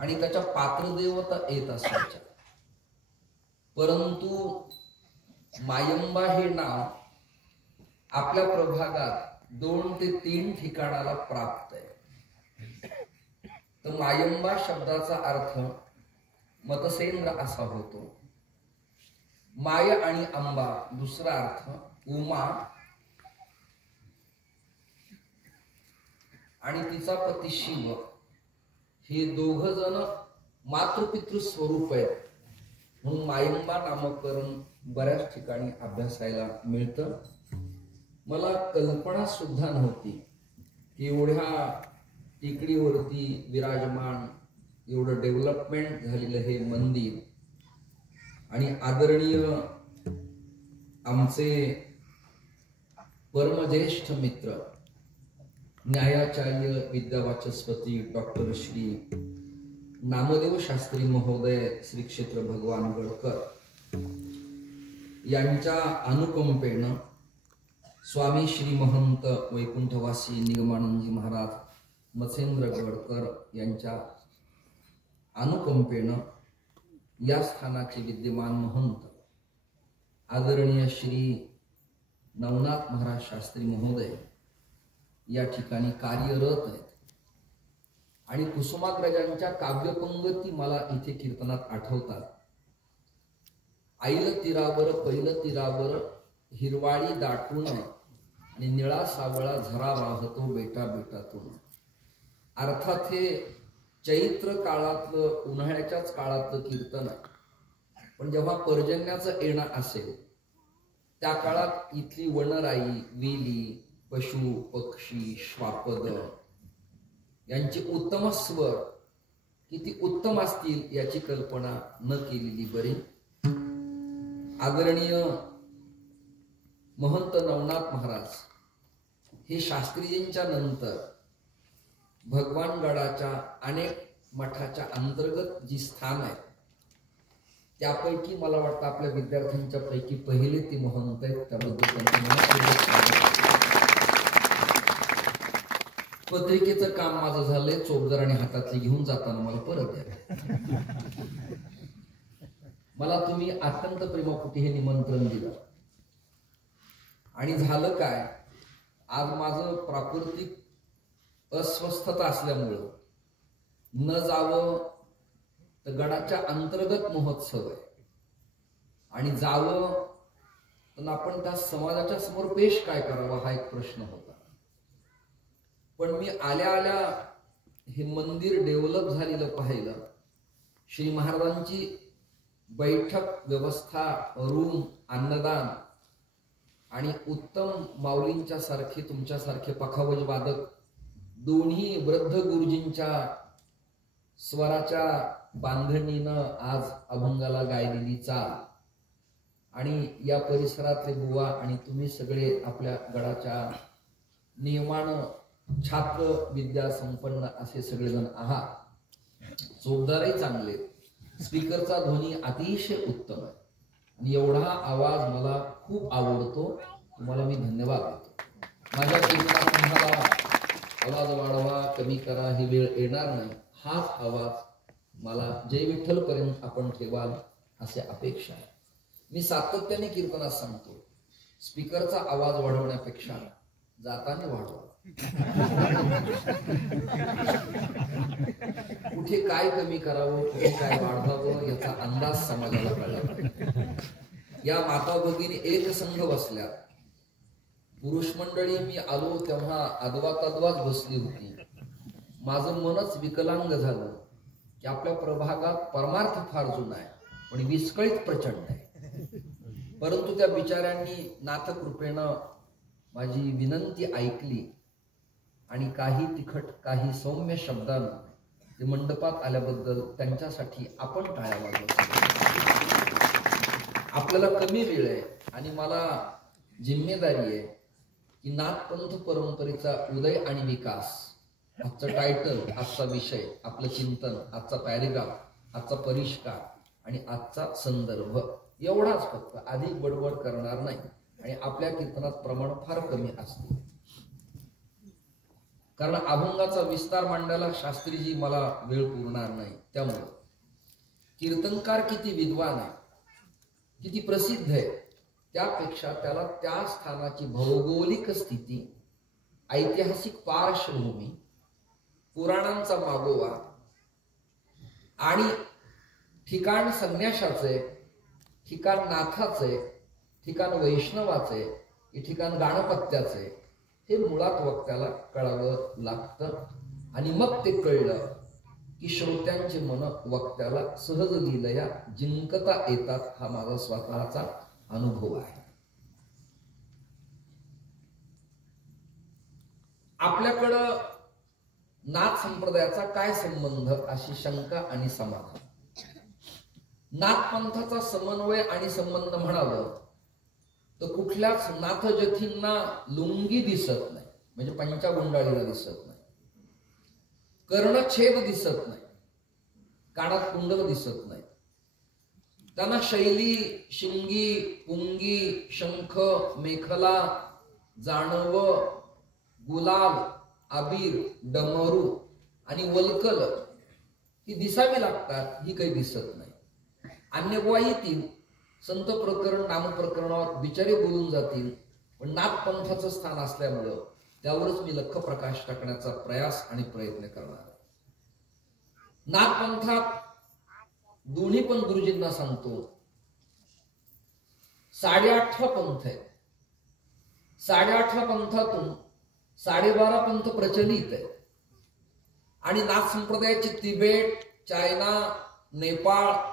आणि त्याच्या पात्रदेवता येत असायच्या. परंतु मायंबा हे नाव आपल्या प्रभागात 2 ते 3 ठिकाणाला प्राप्त आहे. तर मायंबा शब्दाचा अर्थ मतसेंद्र असा होतो. माय आणि अंबा दुसरा अर्थ उमा आणि तिचा पती शिव हे दोघ जण मातृपितृ स्वरूप आहेत म्हणून मायंबा नामकरण बऱ्याच ठिकाणी अभ्यासायला मिळतं. मला कल्पना सुद्धा नव्हती की एवढ्या टेकडीवरती विराजमान एवढं डेव्हलपमेंट झालेलं हे मंदिर आणि आदरणीय आमचे परमज्येष्ठ मित्र न्यायाचार्य विद्यावाचस्पती डॉक्टर श्री नामदेव शास्त्री महोदय श्री क्षेत्र भगवान गडकर यांच्या अनुकंपेनं स्वामी श्री महंत वैकुंठवासी निगमानंदजी महाराज मत्स्येंद्र गडकर यांच्या अनुकंपेनं या स्थानाचे विद्यमान महंत आदरणीय श्री नवनाथ महाराज शास्त्री महोदय या ठिकाणी कार्यरत आहेत. आणि कुसुमाग्रजांच्या काव्यपंगती मला इथे कीर्तनात आठवतात. आईल तीरावर पैल तीरावर हिरवाळी दाटून आणि निळा सावळा झरा वाहतो बेटा बेटातून. अर्थात हे चैत्र काळातलं उन्हाळ्याच्याच काळातलं कीर्तन आहे. पण जेव्हा पर्जन्याचं येणं असेल त्या काळात इथली वनराई, वेली, पशु पक्षी, श्वापद यांचे उत्तम स्वर किती उत्तम असतील याची कल्पना न केलेली बरी. आदरणीय महंत नवनाथ महाराज हे शास्त्रीजींच्या नंतर भगवानगडाच्या अनेक मठाच्या अंतर्गत जी स्थान आहे त्यापैकी मला वाटतं आपल्या विद्यार्थ्यांच्या पैकी पहिले ते महंत आहेत. त्याबद्दल पत्रिकेचं काम माझं झालंय. चोपदार आणि हातातले घेऊन जाताना मला परत द्या. मला तुम्ही अत्यंत प्रेमापोटी हे निमंत्रण दिलं. आणि झालं काय, आज माझं प्राकृतिक अस्वस्थता असल्यामुळं न जावं तर गडाच्या अंतर्गत महोत्सव आहे आणि जावं तर आपण त्या समाजाच्या समोर पेश काय करावं हा एक प्रश्न होता. पण मी आल्या आल्या हे मंदिर डेव्हलप झालेलं पाहिलं. श्री महाराजांची बैठक व्यवस्था, रूम, अन्नदान आणि उत्तम माऊलींच्या सारखे तुमच्यासारखे पखावज वादक दोन्ही वृद्ध गुरुजींच्या स्वराच्या बांधणीनं आज अभंगाला गायलेली चाल आणि या परिसरातले बुवा आणि तुम्ही सगळे आपल्या गडाच्या नियमानं छात्र विद्या संपन्न असे सगळेजण आहात. चोपदारही चांगले, स्पीकरचा ध्वनी अतिशय उत्तम आहे आणि एवढा आवाज मला खूप आवडतो. तुम्हाला मी धन्यवाद देतो. माझ्या कीर्तनात तुम्हाला आवाज वाढवा कमी करा ही वेळ येणार नाही. हाच आवाज मला जय विठ्ठल पर्यंत आपण ठेवाल असे अपेक्षा आहे. मी सातत्याने कीर्तनात सांगतो, स्पीकरचा आवाज वाढवण्यापेक्षा जाताना वाढवा. कुठे काय कमी करावं, कुठे काय वाढवावं याचा अंदाज समाजाला कळला. या माता भगिनी एक संघ बसल्या. पुरुष मंडळी मी आलो तेव्हा अद्वाच बसली होती. माझं मनच विकलांग झालं की आपल्या प्रभागात परमार्थ फार जुना आहे पण विस्कळीत प्रचंड आहे. परंतु त्या बिचाऱ्यांनी नाथकृपेनं माझी विनंती ऐकली आणि काही तिखट काही सौम्य शब्दानं ते मंडपात आल्याबद्दल त्यांच्यासाठी आपण टाळ्या वाजवतो. आपल्याला कमी वेळ आहे आणि मला जिम्मेदारी आहे की नाथपंथ परंपरेचा उदय आणि विकास आजचं टायटल, आजचा विषय, आपलं चिंतन, आजचा पॅरेग्राफ, आजचा परिष्कार आणि आजचा संदर्भ एवढाच फक्त, अधिक बडबड करणार नाही. आणि आपल्या कीर्तनात प्रमाण फार कमी असते कारण अभंगाचा विस्तार मांडायला शास्त्रीजी मला वेळ पुरणार नाही. त्यामुळं कीर्तनकार किती विद्वान आहे, किती प्रसिद्ध आहे, त्यापेक्षा त्याला त्या स्थानाची भौगोलिक स्थिती, ऐतिहासिक पार्श्वभूमी, पुराणांचा मागोवा आणि ठिकाण संन्याशाचे, ठिकाण नाथाचे, ठिकाण वैष्णवाचे, ठिकाण गाणपत्याचे, हे मुळात वक्त्याला कळावं लागतं. आणि मग ते कळलं की श्रोत्यांचे मन वक्त्याला सहज लीलया जिंकता येतात. हा माझा स्वतःचा अनुभव आहे. आपल्याकडं नाथ संप्रदायाचा काय संबंध, अशी शंका आणि समाधान. नाथ पंथाचा समन्वय आणि संबंध म्हणावं तर कुठल्याच नाथ जथींना लुंगी दिसत नाही, म्हणजे पंचागुंडाळीला दिसत नाही, कर्णछेद दिसत नाही, कानात कुंडल दिसत नाही. त्यांना शैली, शिंगी, पुंगी, शंख, मेखला, जानव, गुलाल, अबीर, डमरू आणि वल्कल ही दिसावी लागतात, ही काही दिसत नाही. अन्यग्वाहीतील संत प्रकरण, नामप्रकरणावर बिचारे बोलून जातील, पण नाथ पंथाचं स्थान असल्यामुळं त्यावरच मी लख प्रकाश टाकण्याचा प्रयास आणि प्रयत्न करणार आहे. नाथ पंथात दोन्ही पण गुरुजींना सांगतो, 8.5 पंथ आहेत. 8.5 पंथातून 12.5 पंथ प्रचलित आहेत. आणि नाथ संप्रदायाची तिबेट, चायना, नेपाळ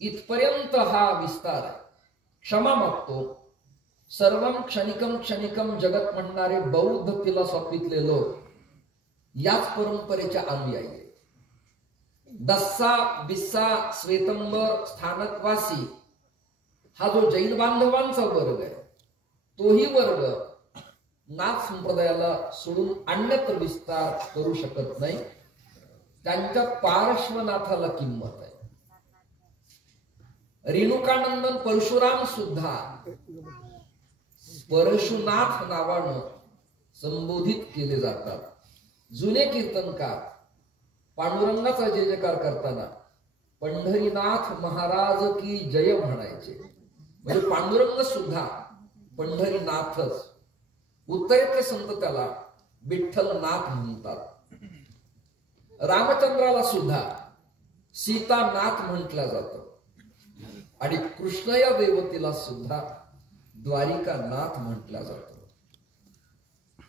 इथपर्यंत हा विस्तार आहे. क्षमा मागतो, सर्वम क्षणिकम क्षणिकम जगत म्हणणारे बौद्ध फिलॉसॉफीतले लोक याच परंपरेच्या अनुयायी आहेत. दस्सा, बिस्सा, श्वेतंबर, स्थानकवासी हा जो जैन बांधवांचा वर्ग आहे, तोही वर्ग नाथ संप्रदायाला सोडून अन्यत्र विस्तार करू शकत नाही. त्यांच्या पार्श्वनाथाला किंमत आहे. रेणुकानंदन परशुराम सुद्धा परशुनाथ नावानं संबोधित केले जातात. जुने कीर्तनकार पांडुरंगाचा जय जयकार करताना पंढरीनाथ महाराज की जय म्हणायचे. म्हणजे पांडुरंग सुद्धा पंढरीनाथच. उत्तरेतले संत त्याला विठ्ठलनाथ म्हणतात. रामचंद्राला सुद्धा सीतानाथ म्हटलं जातं. आणि कृष्ण या देवतेला सुद्धा द्वारिकानाथ म्हटलं जातं.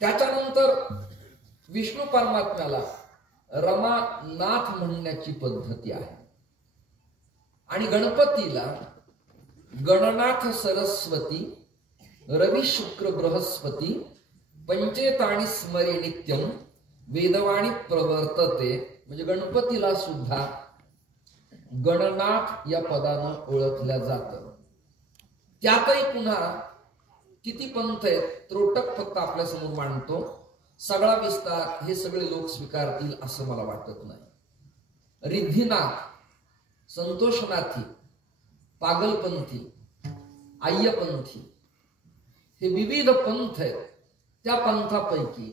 त्याच्यानंतर विष्णू परमात्म्याला रमानाथ म्हणण्याची पद्धती आहे. आणि गणपतीला गणनाथ सरस्वती, रवी शुक्र बृहस्पती, पंचेताणी स्मरे नित्यम, वेदवाणी प्रवर्तते. म्हणजे गणपतीला सुद्धा गणनाथ या पदानं ओळखल्या जातं. त्यातही पुन्हा किती पंथ आहेत, त्रोटक फक्त आपल्या समोर मांडतो. सगळा विस्तार हे सगळे लोक स्वीकारतील असं मला वाटत नाही. रिद्धीनाथ, संतोषनाथी, पागलपंथी, आय्यपंथी हे विविध पंथ आहेत. त्या पंथापैकी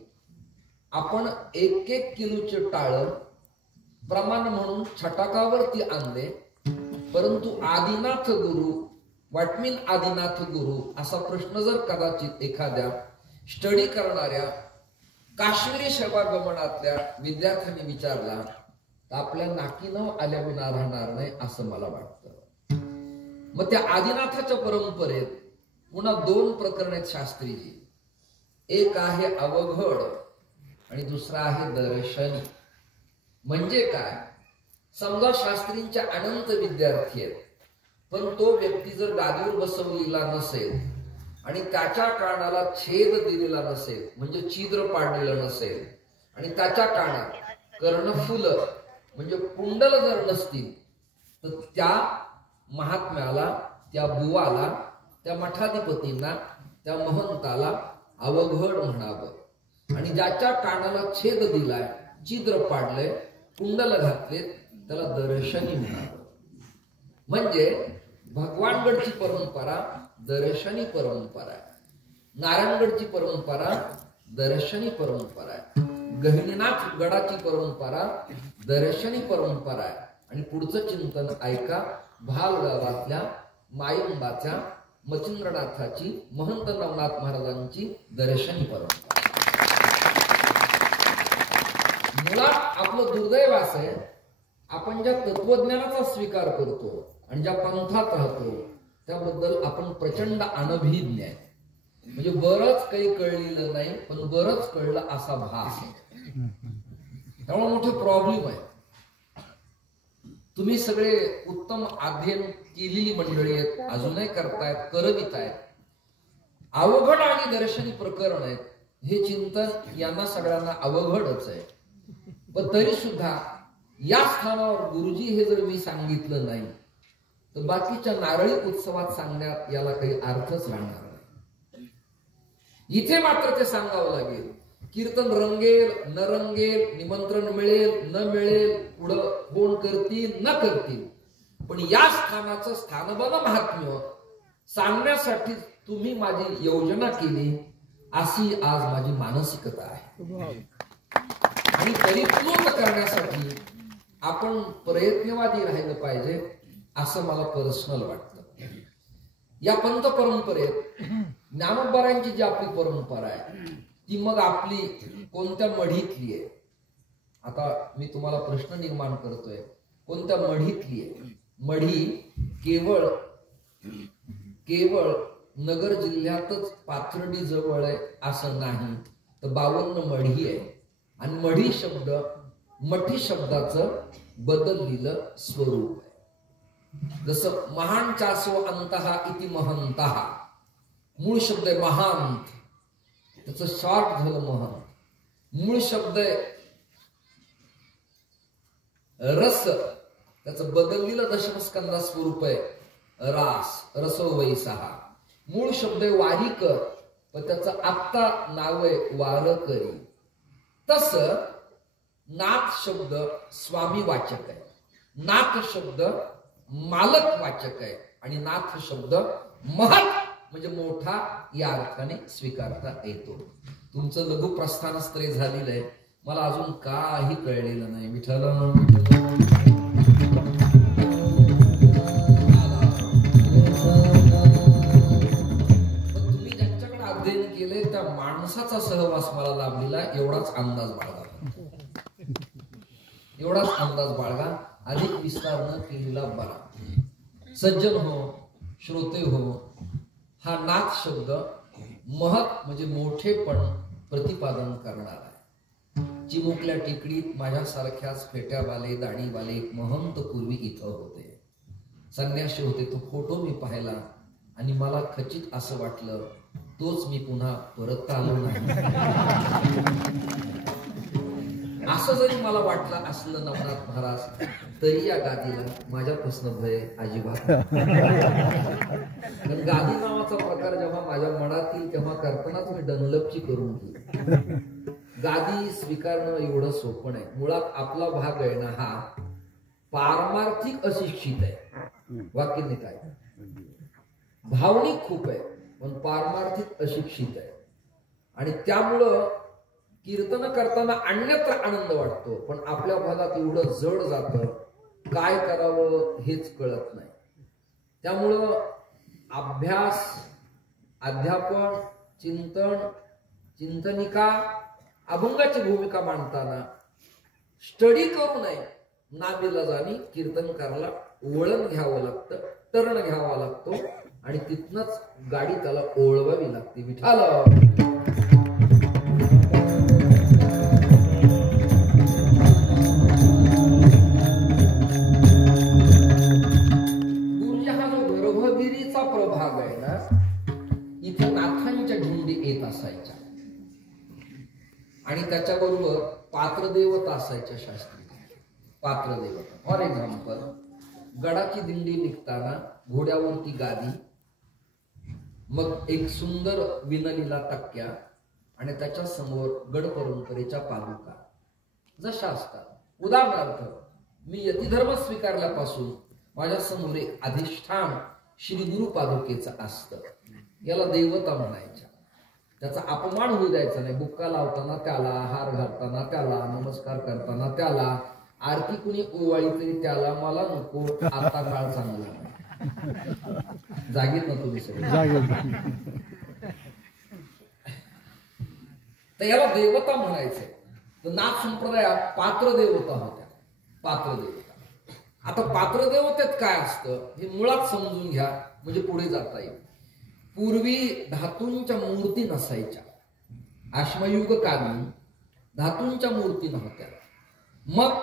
आपण 1-1 किलोचे टाळं प्रमाण म्हणून छटाकावरती आणले. परंतु आदिनाथ गुरु, व्हॉट मीन आदिनाथ गुरु, असा प्रश्न जर कदाचित एखाद्या स्टडी करणाऱ्या काश्मीरी सेवागमनातल्या विद्यार्थ्यांनी विचारला तर आपल्या नाकीनं आल्याविना राहणार नाही असं मला वाटतं. मग त्या आदिनाथाच्या परंपरेत पुन्हा 2 प्रकरण आहेत शास्त्रीजी. एक आहे अवघड आणि दुसरा आहे दर्शनी. म्हणजे काय, समजा शास्त्रींच्या अनंत विद्यार्थी आहेत, पण तो व्यक्ती जर गादीवर बसवलेला नसेल आणि त्याच्या कानाला छेद दिलेला नसेल, म्हणजे छिद्र पाडलेलं नसेल, आणि त्याच्या कानात कर्णफुलं म्हणजे कुंडल जर नसतील, तर त्या महात्म्याला, त्या बुवाला, त्या मठाधिपतींना, त्या महंताला अवघड म्हणावं. आणि ज्याच्या कानाला छेद दिलाय, छिद्र पाडलंय, कुंडल घातले, त्याला दर्शनी म्हणावं. म्हणजे भगवानगडची परंपरा दर्शनी परंपरा आहे. नारायणगडची परंपरा दर्शनी परंपरा आहे. गहिनीनाथ गडाची परंपरा दर्शनी परंपरा आहे. आणि पुढचं चिंतन ऐका. भाल गावातल्या मायंबाच्या मचिंद्रनाथाची महंत नवनाथ महाराजांची दर्शनी परंपरा. मुळात आपलं दुर्दैव असं आहे, आपण ज्या तत्वज्ञानाचा स्वीकार करतो आणि ज्या पंथात राहतो त्याबद्दल आपण प्रचंड अनभिज्ञ आहे. म्हणजे बरंच काही कळलेलं नाही, पण बरंच कळलं असा भास आहे. त्यामुळे मोठे प्रॉब्लेम आहे. तुम्ही सगळे उत्तम अध्ययन केलेली मंडळी आहेत, अजूनही करतायत, करवित आहेत. अवघड आणि दर्शनी प्रकरण आहेत. हे चिंतन यांना सगळ्यांना अवघडच आहे. पण तरी सुद्धा या स्थानावर गुरुजी हे जर मी सांगितलं नाही तर बाकीच्या नारळी उत्सवात सांगण्यात याला काही अर्थच राहणार नाही. इथे मात्र ते सांगावं लागेल. कीर्तन रंगेल न रंगेल, निमंत्रण मिळेल न मिळेल, पुढं फोन करतील न करतील, पण या स्थानाचं स्थानबन महात्म्य सांगण्यासाठी तुम्ही माझी योजना केली, अशी आज माझी मानसिकता आहे. आणि परिपूर्ण करण्यासाठी आपण प्रयत्नवादी राहिलं पाहिजे असं मला पर्सनल वाटतं. या पंथ परंपरेत ज्ञानोबारांची जी आपली परंपरा आहे ती मग आपली कोणत्या मढीतली आहे? आता मी तुम्हाला प्रश्न निर्माण करतोय, कोणत्या मढीतली आहे? मढी केवळ नगर जिल्ह्यातच पाथर्डी जवळ आहे असं नाही, तर 52 मढी आहे. आणि मढी शब्द मठी शब्दाचं बदललेलं स्वरूप आहे. जसं महान चासो अंतहा इति महंतहा, मूळ शब्द आहे महांत, त्याचं शॉर्ट झालं महंत. मूळ शब्द आहे रस, त्याचं बदललेलं दशमस्कंदा स्वरूप आहे रास, रसो वैसहा. मूळ शब्द आहे वारीकर, पण त्याचं आत्ता नाव आहे वारकरी. तस नाथ शब्द स्वामी वाचक आहे, नाथ शब्द मालक वाचक आहे, आणि नाथ शब्द महत् म्हणजे मोठा या अर्थाने स्वीकारता येतो. तुमचं लघु प्रस्थानस्त्रय झालेलं आहे, मला अजून काही कळलेलं नाही. विठ्ठल तुम्ही ज्यांच्याकडे अध्ययन केले त्या माणसाचा सहवास मला लाभलेला, एवढाच अंदाज बाळगा, एवढाच अंदाज बाळगा. अधिक विस्तार न केलेला बरा. सज्जन हो, श्रोते हो, हा नाथ शब्द महत् म्हणजे मोठेपण प्रतिपादन करणार आहे. चिमुकल्या टेकडीत माझ्यासारख्याच फेट्यावाले दाढीवाले एक महंत पूर्वी इथं होते, संन्यासी होते. तो फोटो मी पाहिला आणि मला खचित असं वाटलं, तोच मी पुन्हा परत आलो नाही. असं जरी मला वाटलं असलं नवनाथ महाराज, तरी या गादीला माझ्यापासून भय अजिबात. कारण गादी नावाचा प्रकार जेव्हा माझ्या मनात येईल तेव्हा करतानाच मी डनलपची करून घेईल. गादी स्वीकारणं एवढं सोपं आहे. मुळात आपला भाग आहे ना हा पारमार्थिक अशिक्षित आहे. वाक्य नीट आहे, भावनिक खूप आहे पण पारमार्थिक अशिक्षित आहे. आणि त्यामुळं कीर्तन करताना अन्यत्र आनंद वाटतो, पण आपल्या भागात एवढं जड जातं, काय करावं हेच कळत नाही. त्यामुळं अभ्यास, अध्यापन, चिंतन, चिंतनिका, अभंगाची भूमिका मांडताना स्टडी करू नये. नाविलाजाने कीर्तन करायला वळण घ्यावं लागतं, टर्न घ्यावा लागतो, आणि तिथनच गाडी त्याला ओळवावी लागते. विठाला प्रभाग आहे ना, इथे नाथांच्या झुंडी येत असायच्या आणि त्याच्याबरोबर पात्रदेवता असायच्या. शास्त्री पात्रदेवता, फॉर एक्झाम्पल गडाची दिंडी निघताना घोड्यावरती गादी, मग एक सुंदर विणलेला टक्क्या आणि त्याच्या समोर गड परंपरेच्या पादुका जशा असतात. उदाहरणार्थ मी यतिधर्म स्वीकारल्यापासून माझ्या समोर एक अधिष्ठान श्री गुरु पादुकेचं असतं, याला देवता म्हणायच्या. त्याचा अपमान होऊ द्यायचा नाही. बुक्का लावताना त्याला, हार घालताना त्याला, नमस्कार करताना त्याला, आरती कुणी ओवाळी तरी त्याला, मला नको, आता काळ चांगला. जागेत ना तुम्ही सगळे. तर याला देवता म्हणायचंय. तर नाथ संप्रदायात पात्र देवता होत्या. पात्र देवता. आता पात्र देवतेत काय असतं हे मुळात समजून घ्या, म्हणजे पुढे जाता येईल. पूर्वी धातूंच्या मूर्ती नसायच्या. अश्मयुग काली धातूंच्या मूर्ती नव्हत्या. मग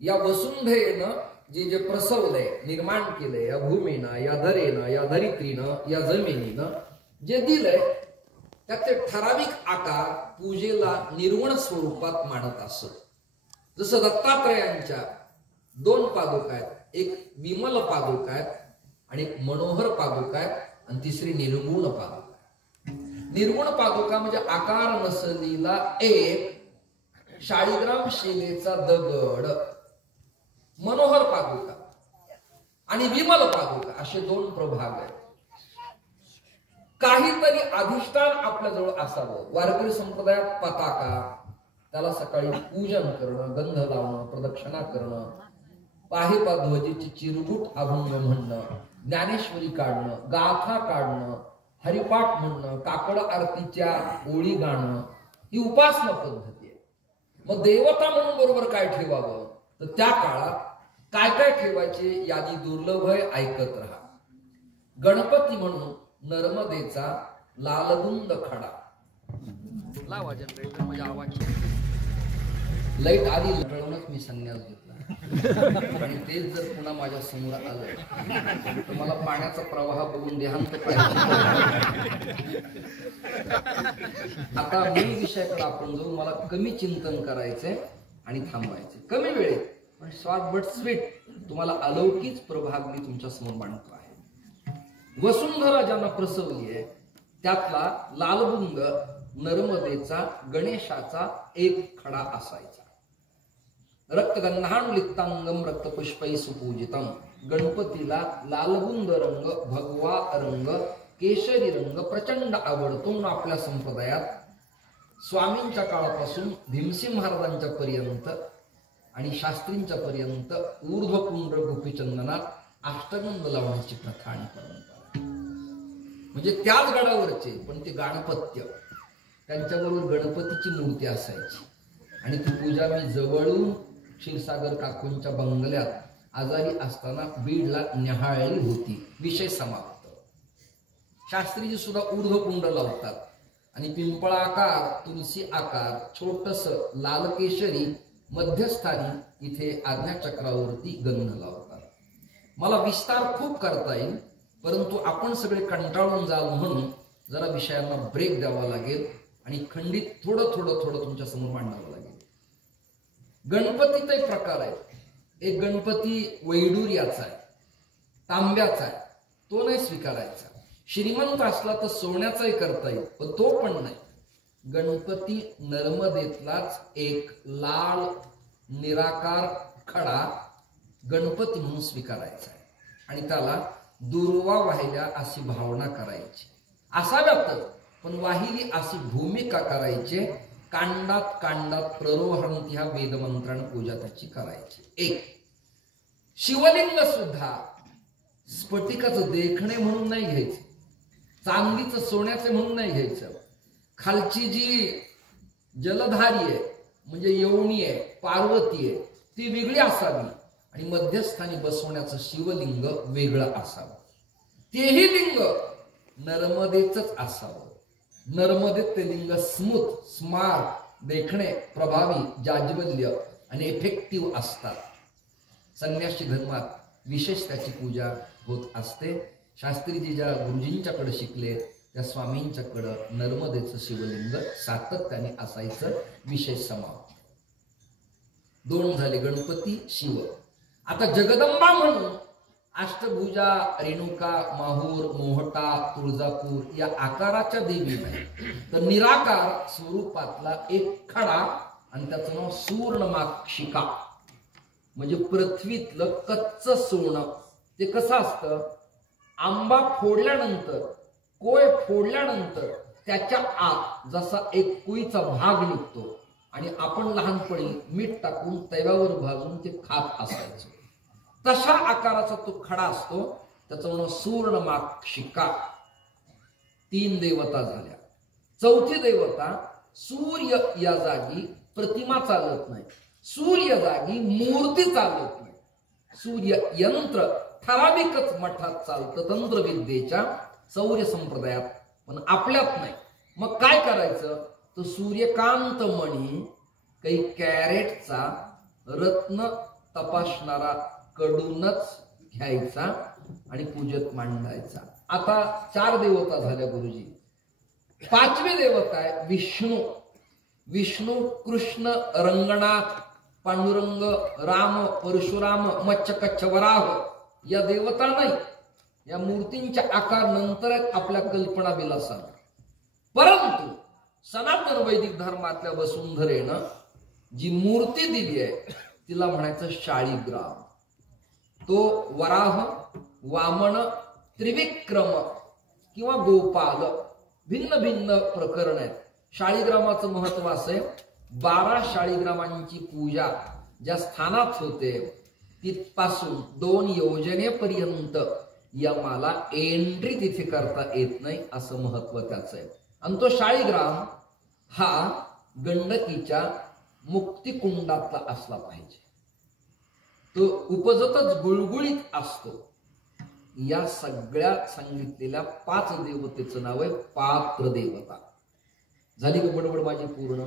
या वसुंधरेनं जे प्रसवलंय, निर्माण केलंय, या भूमीनं, या धरेनं, या धरित्रीनं, या जमिनीनं जे दिलंय त्याचे ठराविक आकार पूजेला निर्वण स्वरूपात मांडत असत. जसं दत्तात्रयांच्या 2 पादुका आहेत. एक विमल पादुका आहेत आणि एक मनोहर पादुका आहेत आणि तिसरी निर्गुण पादुका. निर्गुण पादुका म्हणजे आकार नसलेला एक शाळीग्राम शिलेचा दगड. मनोहर पादुका आणि विमल पादुका असे 2 प्रभाग आहेत. काहीतरी अधिष्ठान आपल्याजवळ असावं. वारकरी संप्रदायात पताका, त्याला सकाळी पूजन करणं, गंध लावणं, प्रदक्षिणा करणं, पाहिपाध्वजीची चिरगुट अभंग म्हणणं, ज्ञानेश्वरी काढणं, गाथा काढणं, हरिपाठ म्हणणं, काकड आरतीच्या ओळी गाणं ही उपासना पद्धती आहे. मग देवता म्हणून बरोबर काय ठेवावं, तर त्या काळात काय काय ठेवायचे यादी दुर्लभ आहे, ऐकत राहा. गणपती म्हणून नर्मदेचा लालगुंद खडा. लावा जनरेटर म्हणजे आवाज. लाईट आली लढवूनच मी संन्यास घेतला आणि तेच जर पुन्हा माझ्या समोर आलं तर मला पाण्याचा प्रवाह बघून देहांत पाहिजे. आता मूळ विषयाकडे आपण जाऊ. मला कमी चिंतन करायचंय आणि थांबायचे कमी वेळेत, पण स्वाद बट स्वीट तुम्हाला अलौकिक प्रभाग मी तुमच्या समोर मांडतो आहे. वसुंधरा ज्यांना प्रसवली आहे त्यातला लालगुंद नर्मदेचा गणेशाचा एक खडा असायचा. रक्तगंधानुलिप्तांगम रक्तपुष्पै सुपूजितम. गणपतीला लालगुंद रंग, भगवा रंग, केशरी रंग प्रचंड आवडतो. आपल्या संप्रदायात स्वामींच्या काळापासून भीमसिंह महाराजांच्या पर्यंत आणि शास्त्रींच्या पर्यंत ऊर्ध्वपुंड्र गोपीचंदनात अष्टगंध लावण्याची प्रथा आणि परंपरा. म्हणजे त्याच गडावरचे पण ते गाणपत्य, त्यांच्याबरोबर गणपतीची मूर्ती असायची आणि ती पूजा मी जवळून क्षीरसागर काकूंच्या बंगल्यात आजारी असताना बीडला निहाळली होती. विषय समाप्त. शास्त्रीजी सुद्धा ऊर्ध्वपुंड लावतात आणि पिंपळाकार, तुलसी आकार, छोटस लाल केशरी मध्यस्थानी इथे आज्ञाचक्रावरती गंध लावतात. मला विस्तार खूप करता येईल, परंतु आपण सगळे कंटाळून जाल म्हणून जरा विषयांना ब्रेक द्यावा लागेल आणि खंडित थोडं थोडं थोडं तुमच्या समोर मांडावं लागेल. गणपतीचे प्रकार आहेत. एक गणपती वैडूर्याचा आहे, तांब्याचा आहे, तो नाही स्वीकारायचा. श्रीमंत असला तर सोन्याचाही करता येईल, पण तो पण नाही. गणपती नर्मदेतलाच एक लाल निराकार खडा गणपती म्हणून स्वीकारायचा आहे आणि त्याला दुर्वा वाहिल्या अशी भावना करायची. असाव्यातच, पण वाहिली अशी भूमिका करायची. कांडात कांडात प्ररोहंती ह्या वेदमंत्राने पूजा त्याची करायची. एक शिवलिंग सुद्धा स्फटिकाचं देखणे म्हणून नाही घ्यायचं, चांदीचं सोन्याचे म्हणून नाही घ्यायचं. खालची जी जलधारी आहे म्हणजे यवनी आहे, पार्वती आहे, ती वेगळी असावी आणि मध्यस्थानी बसवण्याचं शिवलिंग वेगळं असावं. तेही लिंग नर्मदेचंच असावं. नर्मदेत ते लिंग स्मूथ, स्मार्ट, देखणे, प्रभावी, जाज्वल्य आणि इफेक्टिव्ह असतात. संन्यासी धर्मात विशेष त्याची पूजा होत असते. शास्त्रीजी ज्या गुरुजींच्याकडे शिकले त्या स्वामींच्याकडं नर्मदेचं शिवलिंग सातत्याने असायचं. विशेष समाप्त. 2 झाले गणपती, शिव. आता जगदंबा म्हणून अष्टभुजा, रेणुका, माहूर, मोहटा, तुळजापूर या आकाराच्या देवी नाही, तर निराकार स्वरूपातला एक खडा आणि त्याचं नाव सुवर्णमाक्षिका म्हणजे पृथ्वीतलं कच्च सोनं. ते कसं असतं, आंबा फोडल्यानंतर, कोय फोडल्यानंतर त्याच्या आत जसा एक कुईचा भाग निघतो आणि आपण लहानपणी मीठ टाकून तव्यावर भाजून ते खात असायचो, तशा आकाराचा तो खडा असतो. त्याचं म्हणून सूर्णमाक्षिका. 3 देवता झाल्या. 4थी देवता सूर्य या जागी प्रतिमा चालत नाही, सूर्य जागी मूर्ती चालत नाही. सूर्य यंत्र ठराविकच मठात चालतं तंत्रविद्येच्या सौर्य संप्रदायात, पण आपल्यात नाही. मग काय करायचं? तो सूर्यकांत मणी काही कॅरेटचा रत्न तपासणारा कडूनच घ्यायचा आणि पूजेत मांडायचा. आता 4 देवता झाल्या गुरुजी. 5वी देवता आहे विष्णू. विष्णू कृष्ण, रंगनाथ, पांडुरंग, राम, परशुराम, मच्छकच्छ, वराह या देवता नाही. या मूर्तींच्या आकार नंतर आपल्या कल्पना विलासात. परंतु सनातन वैदिक धर्मातल्या वसुंधरेनं जी मूर्ती दिली आहे तिला म्हणायचं शाळीग्राम. तो वराह, वामन, त्रिविक्रम किंवा गोपाल भिन्न भिन्न प्रकरण आहेत. शाळीग्रामाचं महत्व असं आहे, 12 शाळीग्रामांची पूजा ज्या स्थानात होते तिथपासून 2 योजनेपर्यंत यमाला एंट्री तिथे करता येत नाही, असं महत्व त्याचं आहे. आणि तो शाळीग्राम हा गंडकीच्या मुक्तिकुंडातला असला पाहिजे. तो उपजतच गुळगुळीत असतो. या सगळ्या सांगितलेल्या 5 देवतेचं नाव आहे पात्र देवता. झाली का बडबड माझी पूर्ण?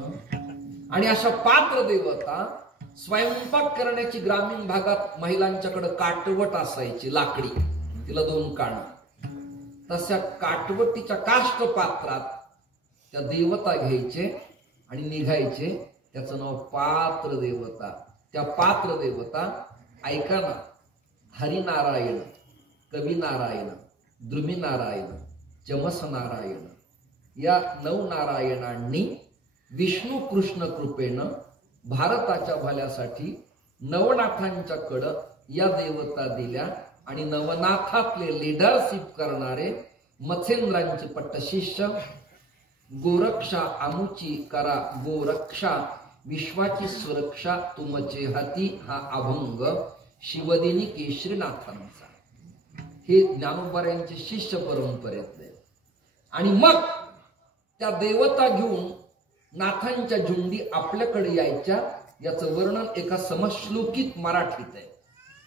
आणि अशा पात्र देवता स्वयंपाक करण्याची ग्रामीण भागात महिलांच्याकडे काटवट असायची लाकडी, तिला 2 कान. तशा काटवटीच्या काष्ट पात्रात त्या देवता घ्यायचे आणि निघायचे. त्याचं नाव पात्र देवता. त्या पात्र देवता ऐका ना, हरिनारायण, कविनारायण, द्रुमिनारायण, चमसनारायण या 9 नारायणांनी विष्णू कृष्ण कृपेनं भारताच्या भल्यासाठी नवनाथांच्याकडं या देवता दिल्या. आणि नवनाथातले लिडरशिप करणारे मत्स्येंद्रांचे पट्टशिष्य गोरक्षा आमुची करा गोरक्षा, विश्वाची सुरक्षा तुमचे हाती हा अभंग शिवदिनी केशरीनाथांचा. हे ज्ञानोबाऱ्यांचे शिष्य परंपरेतले. आणि मग त्या देवता घेऊन नाथांच्या झुंडी आपल्याकडे यायच्या. याचं वर्णन एका समश्लोकीत मराठीत आहे.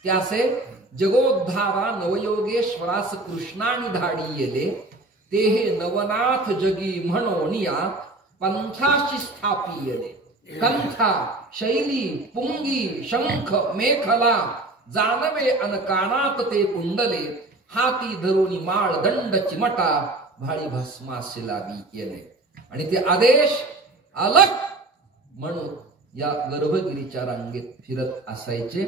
ते असे, जगोद्धारा नवयोगेश्वरास कृष्णानी धाडी येले, ते हे नवनाथ जगी म्हणून या पंथाशी स्थापी येले. कंथा, शैली, पुंगी, शंख, मेखला जानवे अनकानात ते कुंडले, हाती धरुणी माळ दंड चिमटा, भाळी भस्मासी लावी येले. आणि ते आदेश अलग म्हणून या गर्भगिरीच्या रांगेत फिरत असायचे.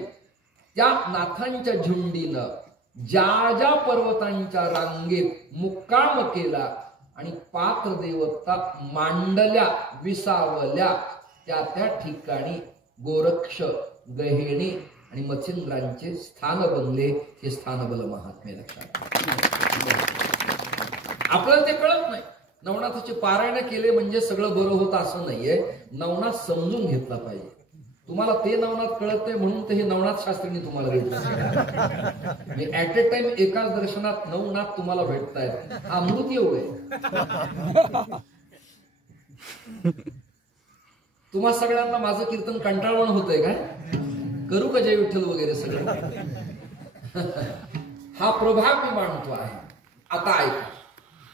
त्या नाथांच्या झुंडीनं ज्या ज्या पर्वतांच्या रांगेत मुक्काम केला आणि पात्र देवता मांडल्या, विसावल्या, त्या त्या ठिकाणी गोरक्ष, गहेणे आणि मत्स्येंद्रांचे स्थान बनले. हे स्थानबल महात्म्य लक्षात. आपल्याला ते कळत नाही. नवनाथाचे पारायण केले म्हणजे सगळं बरं होतं असं नाहीये. नवनाथ समजून घेतला पाहिजे. तुम्हाला ते नवनाथ कळत नाही म्हणून ते हे नवनाथ शास्त्रींनी तुम्हाला भेटलं. ऍट ए टाइम एकाच दर्शनात 9 नाथ तुम्हाला भेटतायत. हा अमृत योग आहे. तुम्हा सगळ्यांना माझं कीर्तन कंटाळवण होतंय काय? करू का जय विठ्ठल वगैरे सगळं? हा प्रभाव मी मानतो आहे. आता ऐका,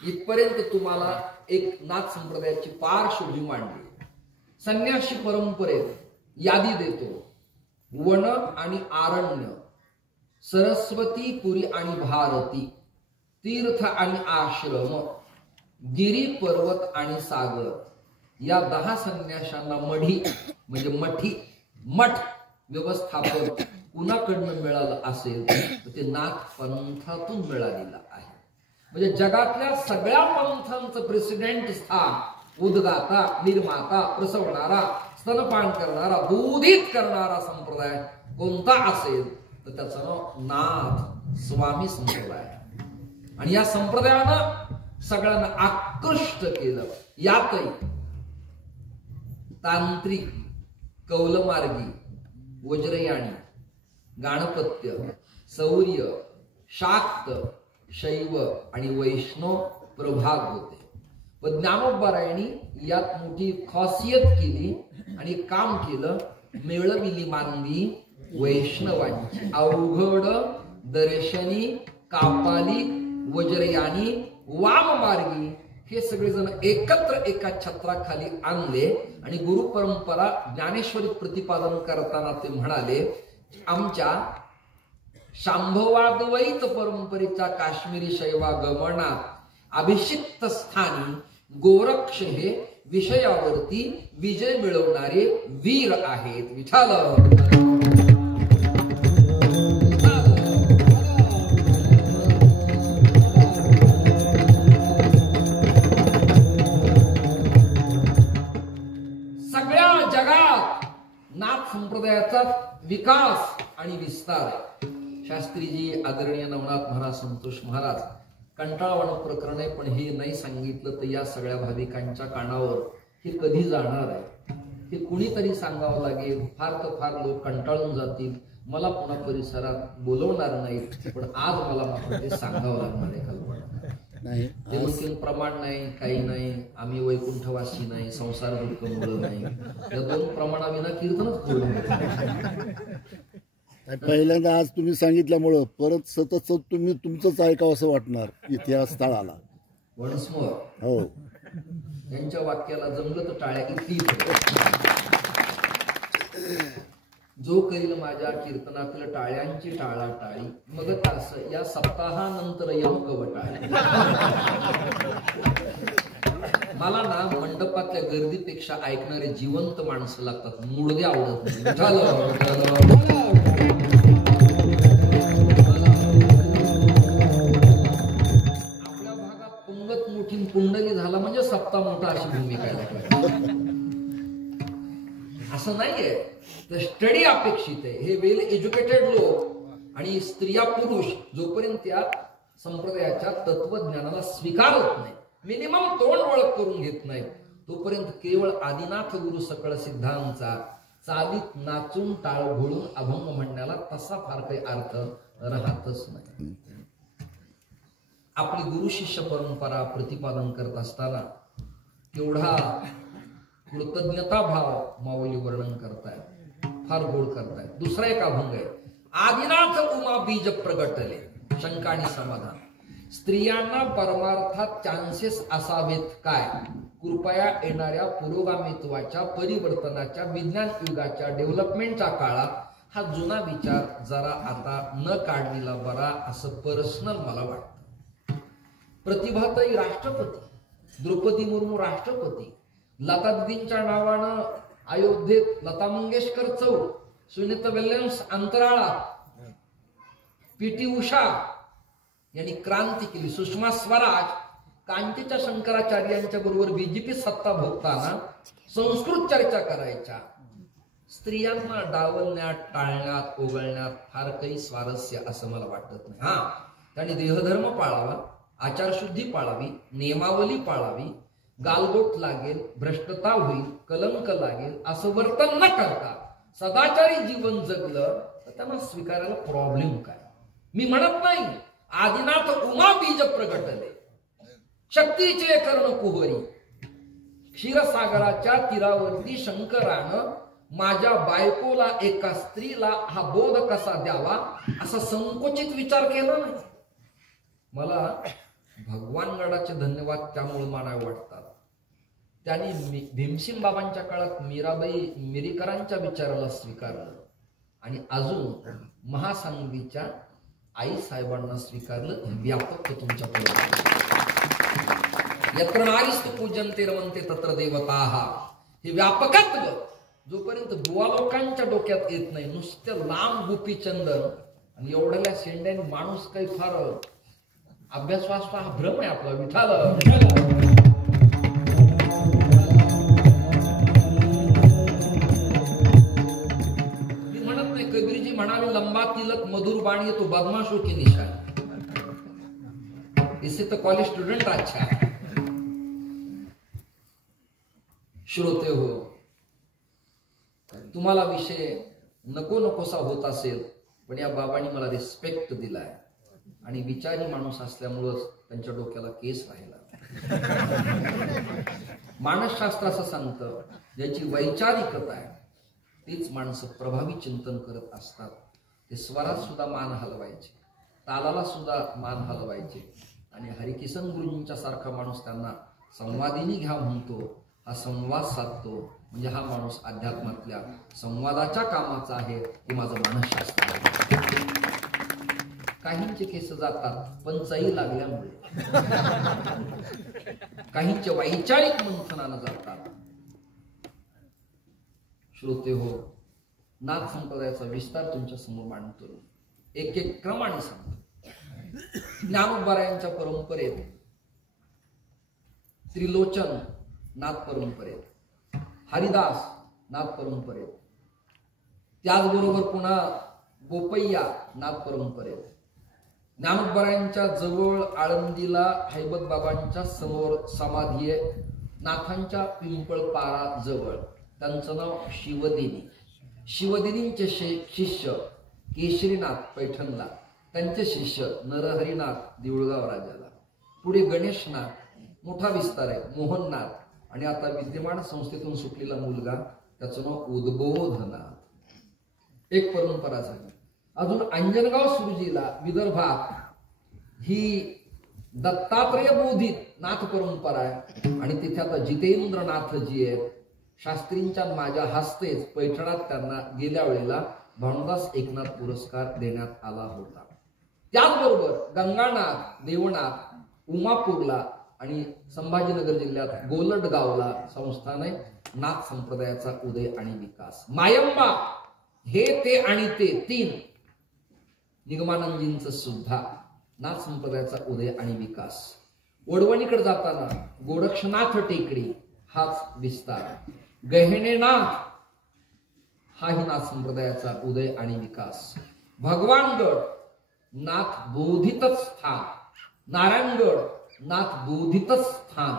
इथपर्यंत तुम्हाला एक नाथ संप्रदायाची पार्श्वभूमी मांडली. संन्यासी परंपरेत यादी देतो. वन आणि आरण्य, सरस्वती, पुरी आणि भारती, तीर्थ आणि आश्रम, गिरी, पर्वत आणि सागर या 10 संन्याशांना मढी म्हणजे मठ व्यवस्थापन कुणाकडनं मिळालं असेल तर ते नाथ पंथातून मिळालेलं आहे. म्हणजे जगातल्या सगळ्या पंथांचं प्रेसिडेंट स्थान, उद्गाता, निर्माता, प्रसवणारा, स्तनपान करणारा, दूधित करणारा संप्रदाय कोणता असेल तर त्याचं नाव नाथ स्वामी संप्रदाय. आणि या संप्रदायानं सगळ्यांना आकृष्ट केलं. यातही तांत्रिक, कौलमार्गी, वज्रयाणी, गाणपत्य, सौर्य, शाक्त, शैव आणि वैष्णव प्रभाग होते. पण ज्ञानोबारायांनी यात मोठी खासियत केली आणि काम केलं. मिळविली मानवी वैष्णवांची अवघड दर्शनी, कापाली, वज्रयानी, वाममार्गी हे सगळेजण एकत्र एका छत्राखाली आणले आणि गुरु परंपरा ज्ञानेश्वरी प्रतिपादन करताना ते म्हणाले, आमच्या शांभवाद्वैत परंपरेच्या काश्मीरी शैवागमनात अभिषिक्त स्थानी गोरक्ष हे विषयावरती विजय मिळवणारे वीर आहेत. विठाल संप्रदायाचा विकास आणि विस्तार. शास्त्रीजी, आदरणीय नवनाथ महाराज, संतोष महाराज, कंटाळवाणं प्रकरण आहे पण हे नाही सांगितलं तर या सगळ्या भाविकांच्या कानावर हे कधी जाणार आहे हे कुणीतरी सांगावं लागेल. फार तर फार लोक कंटाळून जातील, मला पुन्हा परिसरात बोलवणार नाहीत, पण आज मला मात्र ते सांगावं लागणार आहे. कल्पना नाही ते म्हणतील प्रमाण नाही, काही नाही, आम्ही वैकुंठवासी नाही, संसार दुःख मुळे नाही, या दोन प्रमाणाविना कीर्तनच बोलून. पहिल्यांदा आज तुम्ही सांगितल्यामुळं परत सतत तुम्ही तुमचंच ऐकावं असं वाटणार इतिहास स्थळाला. Once more. हो, यांच्या वाक्याला जमलं तर टाळ्या किती. जो करील माझ्या कीर्तनातील टाळ्यांची टाळा टाळी, मग तास या सप्ताहानंतर यम कवटाळी. मला ना मंडपातल्या गर्दीपेक्षा ऐकणारे जिवंत माणसं लागतात, मुडदे आवडत नाही. आपल्या भागात पुंगत मोठी कुंडली झाला म्हणजे सप्ताह मोठा अशी भूमिका आहे. असं नाहीये, तर स्टडी अपेक्षित आहे. हे वेल एज्युकेटेड लोक आणि स्त्रिया पुरुष जोपर्यंत त्या संप्रदायाच्या तत्वज्ञानाला स्वीकारत नाही, मिनिमम तोंड ओळख करून घेत नाही, तोपर्यंत केवळ आदिनाथ गुरु सकळ सिद्धांचा चालीत नाचून टाळ घोळून अभंग म्हणण्याला तसा फार काही अर्थ राहतच नाही. आपली गुरु शिष्य परंपरा प्रतिपादन करत असताना केवढा कृतज्ञता भाव माऊली वर्णन करताय, फार गोड करताय. दुसरा एक अभंग आहे, आदिनाथ उमा बीज प्रगटले, शंका आणि समाधान. स्त्रियांना परमार्थात चान्सेस असावेत काय? कृपया येणाऱ्या पुरोगामित्वाच्या, परिवर्तनाच्या, विज्ञान युगाच्या, डेव्हलपमेंटच्या काळात हा जुना विचार जरा आता न काढलेला बरा, असं पर्सनल मला वाटतं. प्रतिभाताई राष्ट्रपती, द्रौपदी मुर्मू राष्ट्रपती, लता दीदींच्या नावानं अयोध्येत लता मंगेशकर चौक, सुनीता विल्यम्स अंतराळा, पीटी उषा यांनी क्रांती केली. सुषमा स्वराज कांचीच्या शंकराचार्यांच्या बरोबर बीजेपी सत्ता भोगताना संस्कृत चर्चा करायच्या. स्त्रियांना डावलण्यात, टाळण्यात, ओघळण्यात फार काही स्वारस्य असं मला वाटत नाही. हा, त्यांनी देहधर्म पाळावा, आचारशुद्धी पाळावी, नियमावली पाळावी. गालबोट लागेल, भ्रष्टता होईल, कलंक लागेल असं वर्तन न करता सदाचारी जीवन जगलं तर त्यांना स्वीकारायला प्रॉब्लेम काय? मी म्हणत नाही आदिनाथ उमा बीज प्रगटले, शक्तीचे कर्ण कुहरी, क्षीरसागराच्या तीरावरती शंकरानं माझ्या बायकोला, एका स्त्रीला हा बोध कसा द्यावा असा संकोचित विचार केला नाही. मला भगवानगडाचे धन्यवाद त्यामुळे मानावे वाटतात. त्यांनी भीमसिंग बाबांच्या काळात मीराबाई मिरीकरांच्या विचाराला स्वीकारलं आणि अजून महासांगवीच्या आई साहेबांना स्वीकारलं. व्यापक तुमच्या यत्र नारीस्तु पूजन्ते रमन्ते तत्र देवताः. हे व्यापकत्व जोपर्यंत बुवा लोकांच्या डोक्यात येत नाही, नुसतं लांब गोपीचंदन आणि एवढ्या शेंड्याने माणूस काही फार अभ्यास वाचतो हा भ्रम आहे आपला. विठाल म्हणाले लंबा तिलक मधुर बाणी तो बदमाशों की निशान. इससे तो कॉलेज स्टूडेंट अच्छा है. श्रोते हो, तुम्हाला विषय नको नकोसा होत असेल, पण या बाबांनी मला रिस्पेक्ट दिलाय आणि विचारी माणूस असल्यामुळंच त्यांच्या डोक्याला केस राहिला. मानसशास्त्र असं सांगतं, ज्याची वैचारिकता आहे तीच माणसं प्रभावी चिंतन करत असतात. ते स्वरात सुद्धा मान हलवायचे, तालाला सुद्धा मान हलवायचे. आणि हरिकिसन गुरुजींच्या सारखा माणूस त्यांना संवादिनी घ्या म्हणतो, हा संवाद साधतो, म्हणजे हा माणूस अध्यात्मातल्या संवादाच्या कामाचा आहे. हे माझं मानसशास्त्र आहे. काहींचे केस जातात पण चई लागल्यामुळे, काहींचे वैचारिक मंथनानं जातात. श्रोते हो, नाथ संप्रदायाचा विस्तार तुमच्या समोर मांडतो, एक एक क्रमाने सांगतो. ज्ञानोबारायांच्या परंपरेत त्रिलोचन नाथ परंपरेत, हरिदास नाथ परंपरेत, त्याचबरोबर पुन्हा बोपय्या नाथ परंपरेत, ज्ञानोबारायांच्या जवळ आळंदीला हैबत बाबांच्या समोर समाधी आहे, नाथांच्या पिंपळपारा जवळ. त्यांचं नाव शिवदिनी. शिवदिनींचे शिष्य केशरीनाथ पैठणला, त्यांचे शिष्य नरहरिनाथ देऊळगाव राजाला, पुढे गणेशनाथ, मोठा विस्तार आहे, मोहननाथ, आणि आता विद्यमान संस्थेतून सुटलेला मुलगा त्याचं नाव उद्बोधनाथ. एक परंपरा झाली. अजून अंजनगाव सुरजीला विदर्भात ही दत्तात्रय बोधित नाथ परंपरा आहे. आणि तिथे आता जितेंद्रनाथ जी आहेत, शास्त्रींच्या माझ्या हस्तेच पैठणात त्यांना गेल्या वेळेला भानुदास एकनाथ पुरस्कार देण्यात आला होता. त्याचबरोबर गंगानाथ, देवनाथ, उमापूरला आणि संभाजीनगर जिल्ह्यात गोलडगावला संस्थान आहे. नाथ संप्रदायाचा उदय आणि विकास. मायंबा, हे ते आणि ते तीन निगमानंदजींचं सुद्धा नाथ संप्रदायाचा उदय आणि विकास. वडवणीकडे जाताना गोरक्षनाथ टेकडी हाच विस्तार. गहिनेनाथ हाही नाथ संप्रदायाचा उदय आणि विकास. भगवानगड नाथ बोधितच स्थान, नारायणगड नाथ बोधितच स्थान.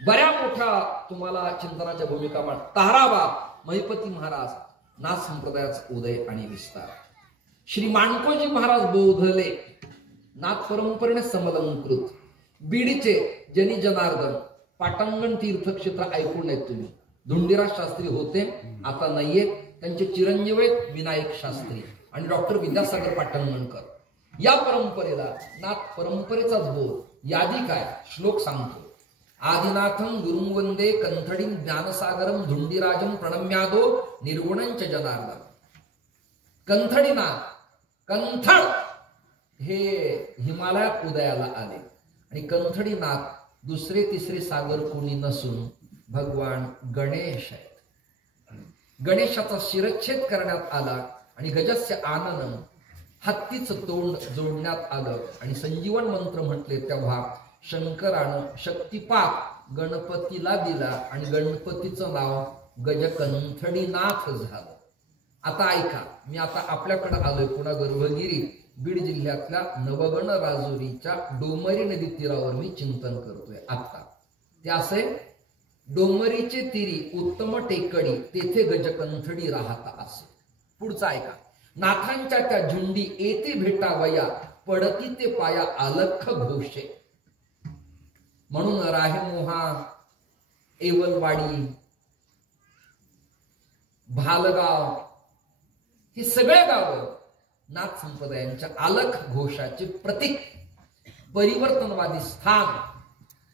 बऱ्या मोठ्या तुम्हाला चिंतनाच्या भूमिका मांड. ताराबाद महिपती महाराज नाथ संप्रदायाचा उदय आणि विस्तार. श्री माणकोजी महाराज बोधले नाथ परंपरेने समलंकृत. बीडचे जनी जनार्दन पाटांगण तीर्थक्षेत्र ऐकून आहेत तुम्ही. धुंडीराज शास्त्री होते, आता नाहीये. त्यांचे चिरंजीव आहेत विनायक शास्त्री आणि डॉक्टर विद्यासागर पाटणगणकर. या परंपरेला नाथ परंपरेचाच बोध. यादी काय, श्लोक सांगतो. आदिनाथम गुरुं वंदे कंथडीं ज्ञानसागरम धुंडीराजम प्रणम्यादो निर्गुणंच जनार्दन. कंथडीनाथ, कंथड हे हिमालयात उदयाला आले आणि कंथडीनाथ दुसरे तिसरे सागर कोणी नसून भगवान गणेश आहेत. गणेशाचा शिरच्छेद करण्यात आला आणि गजस्य आननं हत्तीचं तोंड जोडण्यात आलं आणि संजीवन मंत्र म्हटले तेव्हा शंकरानं शक्तिपात गणपतीला दिला आणि गणपतीचं नाव गजकंथडीनाथ झालं. आता ऐका, मी आता आपल्याकडे आलोय पुन्हा गर्भगिरी बीड जिल्ह्यातल्या नवगण राजुरीच्या डोमरी नदी तीरावर मी चिंतन करतोय. आता ते असे डोंगरीचे तिरी उत्तम टेकडी तेथे गजकंथडी राहता असे. पुढचा ऐका. नाथांच्या त्या झुंडी येते भेटावया पडती ते पाया आलख घोषे. म्हणून राहेमोहा, एवलवाडी, भालगाव ही सगळे गावं नाथ संप्रदायांच्या आलख घोषाचे प्रतीक. परिवर्तनवादी स्थान.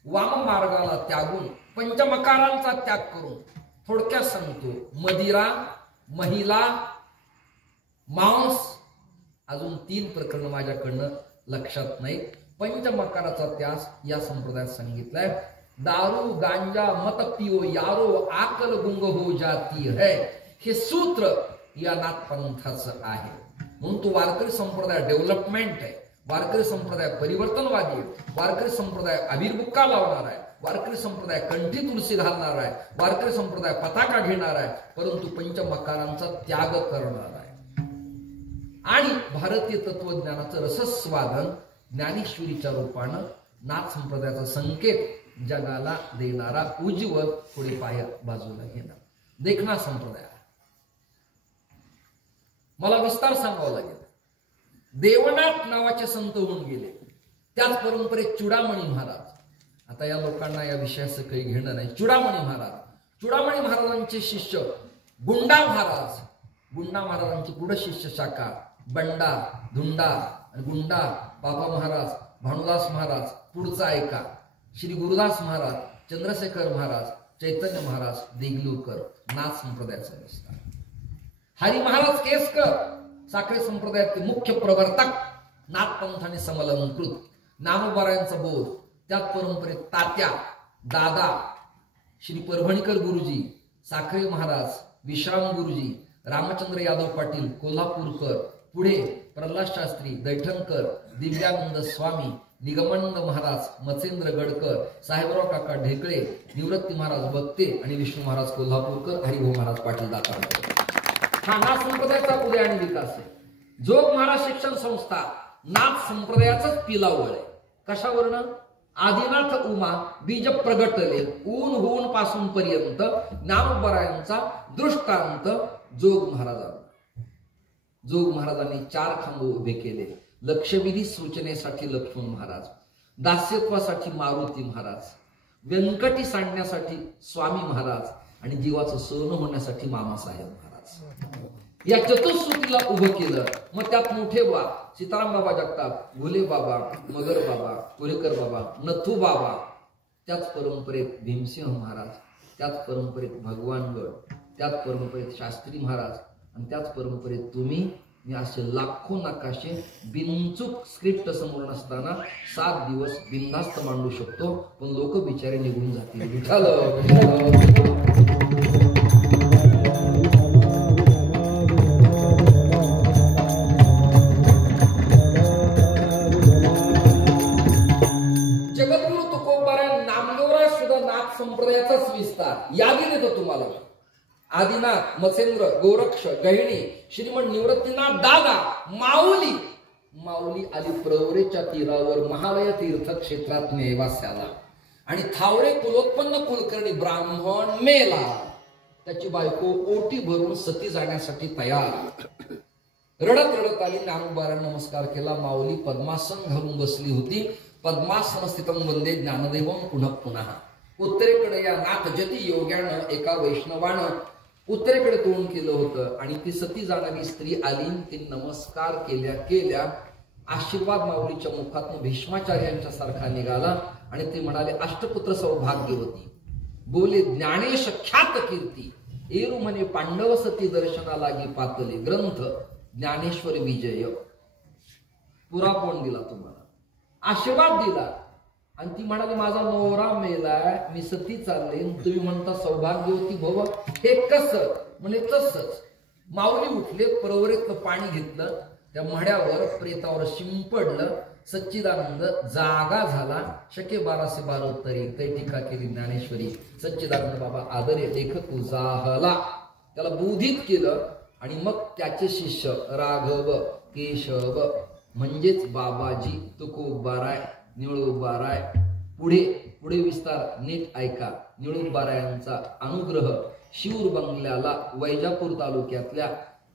वाम मार्गाला त्यागून पंचमकारांचा त्याग करून थोडक्यात सांगतो, मदिरा, महिला, मांस, अजून 3 प्रकरण माझ्याकडनं लक्षात नाही. पंचमकाराचा त्याग या संप्रदायात सांगितलाय. दारू, गांजा, मत पियो यारो, आकल गुंग हो जाती है, हे सूत्र या नाथ पंथाचं आहे. म्हणून तो वारकरी संप्रदाय डेव्हलपमेंट आहे, वारकरी संप्रदाय परिवर्तनवादी आहे, वारकरी संप्रदाय अभिर्बुक्का लावणार आहे, वारकरी संप्रदाय कंठी तुलसी घालणार आहे, वारकरी संप्रदाय पताका घेणार आहे, परंतु पंचमकारांचा त्याग करणार आहे. आणि भारतीय तत्वज्ञानाचं रसस्वादन ज्ञानेश्वरीच्या रूपानं नाथ संप्रदायाचा संकेत जगाला देणारा उज्ज्वल पुढे पाया बाजूला घेणार देखना संप्रदाय. मला विस्तार सांगावा लागेल. देवनाथ नावाचे संत होऊन गेले. त्याच परंपरेत चुडामणी महाराज. आता या लोकांना या विषयाचं काही घेणं नाही. चुडामणी महाराजांचे शिष्य गुंडा महाराज. गुंडा महाराजांची पुढे शिष्य शाखा बंडा, धुंडा आणि गुंडा बाबा महाराज, भानुदास महाराज. पुढचा ऐका. श्री गुरुदास महाराज, चंद्रशेखर महाराज, चैतन्य महाराज, देगलूरकर. नाथ संप्रदायाचा विस्तार. हरी महाराज केसकर साखरे संप्रदायाचे मुख्य प्रवर्तक. नाथपंथाने समलंकृत. नामोबारायांचा बोध. त्यात परंपरेत तात्या, दादा, श्री परभणीकर गुरुजी, साखरे महाराज, विश्राम गुरुजी, रामचंद्र यादव पाटील कोल्हापूरकर. पुढे प्रल्हाद शास्त्री, दैठणकर, दिव्यानंद स्वामी, निगमानंद महाराज, मचेंद्र गडकर, साहेबराव काका ढेकळे, निवृत्ती महाराज बत्ते आणि विष्णू महाराज कोल्हापूरकर, हरिभाऊ महाराज पाटील दातारकर. हा नाथ संप्रदायाचा उदय आणि विकास आहे. जोग महाराज शिक्षण संस्था नाथ संप्रदायाचाच पिलावळ आहे. कशावरनं? आदिनाथ उमा बीज प्रगटले ऊन होऊन पासून पर्यंत नामोबारायांचा दृष्टांत जोग महाराजांना. जोग महाराजांनी 4 खांब उभे केले. लक्षविधी सूचनेसाठी लक्ष्मण महाराज, दास्यत्वासाठी मारुती महाराज, व्यंकटी सांडण्यासाठी स्वामी महाराज आणि जीवाचं सोनं होण्यासाठी मामासाहेब महाराज. या चतुःश्रुतीला उभं केलं. मग त्यात मोठे बा सीताराम बाबा जगताप, घुले बाबा, मगर बाबा, पुरेकर बाबा, नथू बाबा. त्याच परंपरेत भीमसिंह महाराज, त्याच परंपरेत भगवानगड, त्याच परंपरेत शास्त्री महाराज आणि त्याच परंपरेत तुम्ही. मी असे लाखो नकाशे बिनचूक स्क्रिप्ट समोर नसताना 7 दिवस बिनधास्त मांडू शकतो. पण लोक बिचारे निघून जातील. जगद्गुरु तुकोबाराय नामदेवराय सुद्धा नाथ संप्रदायाचाच विस्तार. यादी देतो तुम्हाला. आदिनाथ, मसेंद्र, गोरक्ष, गहिणी, श्रीमंत निवृत्तीनाथ दादा, माऊली. माऊली आली प्रवरेच्या तीरावर महालय तीर्थ क्षेत्रात नेवास्याला. आणि थावरे कुलोत्पन्न कुलकर्णी ब्राह्मण मेला. त्याची बायको ओटी भरून सती जाण्यासाठी तयार. रडत रडत आली. नामोबारांना नमस्कार केला. माऊली पद्मासन घालून बसली होती. पद्मासन स्थितम वंदे ज्ञानदेवम पुनः पुन्हा. उत्तरेकडे या नाथ जती योग्यानं एका वैष्णवानं उत्तरेकडे तोंड केलं होतं आणि ती सती जाणारी स्त्री आली. ती नमस्कार केल्या आशीर्वाद माऊलीच्या मुखातून भीष्माचार्यांच्या सारखा निघाला आणि ते म्हणाले, अष्टपुत्र सौभाग्यवती, बोले ज्ञानेश ख्यात कीर्ती, एरू म्हणे पांडव सती दर्शना लागी पातले, ग्रंथ ज्ञानेश्वर विजय. पुरापण दिला तुम्हाला, आशीर्वाद दिला. आणि ती म्हणाली, माझा नवरा मेलाय, मी सती चालले, तुम्ही म्हणता सौभाग्यवती भव. हे कसं? म्हणे तसंच. माऊली उठले, प्रवरेतलं पाणी घेतलं, त्या मढ्यावर प्रेतावर शिंपडलं. सच्चिदानंद जागा झाला. शके 1212 तरी ते टीका केली ज्ञानेश्वरी. सच्चिदानंद बाबा आदरे लेख तुझा हला. त्याला बोधित केलं. आणि मग त्याचे शिष्य राघव, केशव म्हणजेच बाबाजी, तुकोबाराय, निळोबाराय. पुढे विस्तार नीट ऐका. निळोबारायांचा अनुग्रह शिऊर बंगल्याला वैजापूर तालुक्यातल्या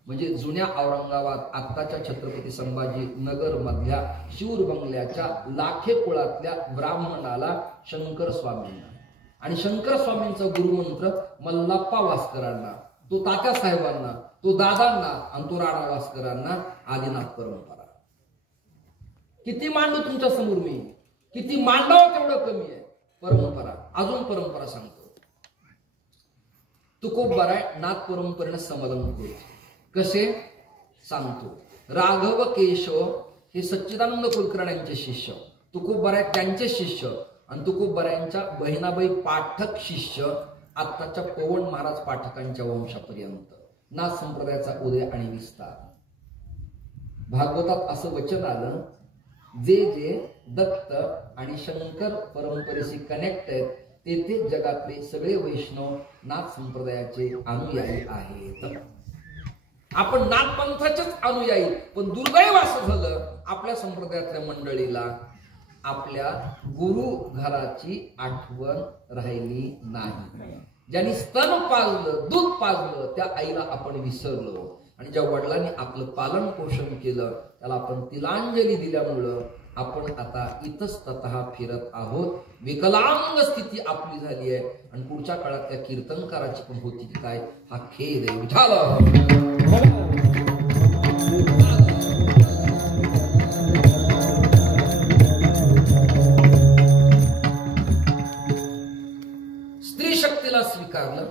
म्हणजे जुन्या औरंगाबाद आत्ताच्या छत्रपती संभाजी नगर मधल्या शिऊर बंगल्याच्या लाखे कुळातल्या ब्राह्मणाला शंकर स्वामींना आणि शंकर स्वामींचा गुरुमंत्र मल्लाप्पा वास्करांना, तो तात्या साहेबांना, तो दादांना आणि तो राणा वास्करांना आदिनाथ परंपरा. किती मांडू तुमच्या समोर मी, किती मांडावं तेवढं कमी आहे. परंपरा, अजून परंपरा सांगतो. तुकोबाराय नाथ परंपरेने समलंकृत. कसे सांगतो. राघव, केशव हे सच्चिदानंद कुलकर्ण्यांचे शिष्य, तुकोबाराय त्यांचे शिष्य आणि तुकोबारायांच्या बहिणाबाई पाठक शिष्य आत्ताच्या पवन महाराज पाठकांच्या वंशापर्यंत नाथ संप्रदायाचा उदय आणि विस्तार. भागवतात असं वचन आलं, जे दत्त आणि शंकर परंपरेशी कनेक्ट आहेत तेथे जगातले सगळे वैष्णव नाथ संप्रदायाचे अनुयायी आहेत. आपण नाथपंथाचेच अनुयायी. पण दुर्दैव असं झालं आपल्या संप्रदायातल्या मंडळीला आपल्या गुरु घराची आठवण राहिली नाही. ज्यांनी स्तन पाजलं, दूध पाजलं, त्या आईला आपण विसरलो. आणि ज्या वडिलांनी आपलं पालन पोषण केलं त्याला आपण तिलांजली दिल्यामुळं आपण आता इतस्ततः फिरत आहोत. विकलांग स्थिती आपली झाली आहे. आणि पुढच्या काळात त्या कीर्तनकाराची पण होती की काय, हा खेद आहे. विठाल स्त्री शक्तीला स्वीकारलं,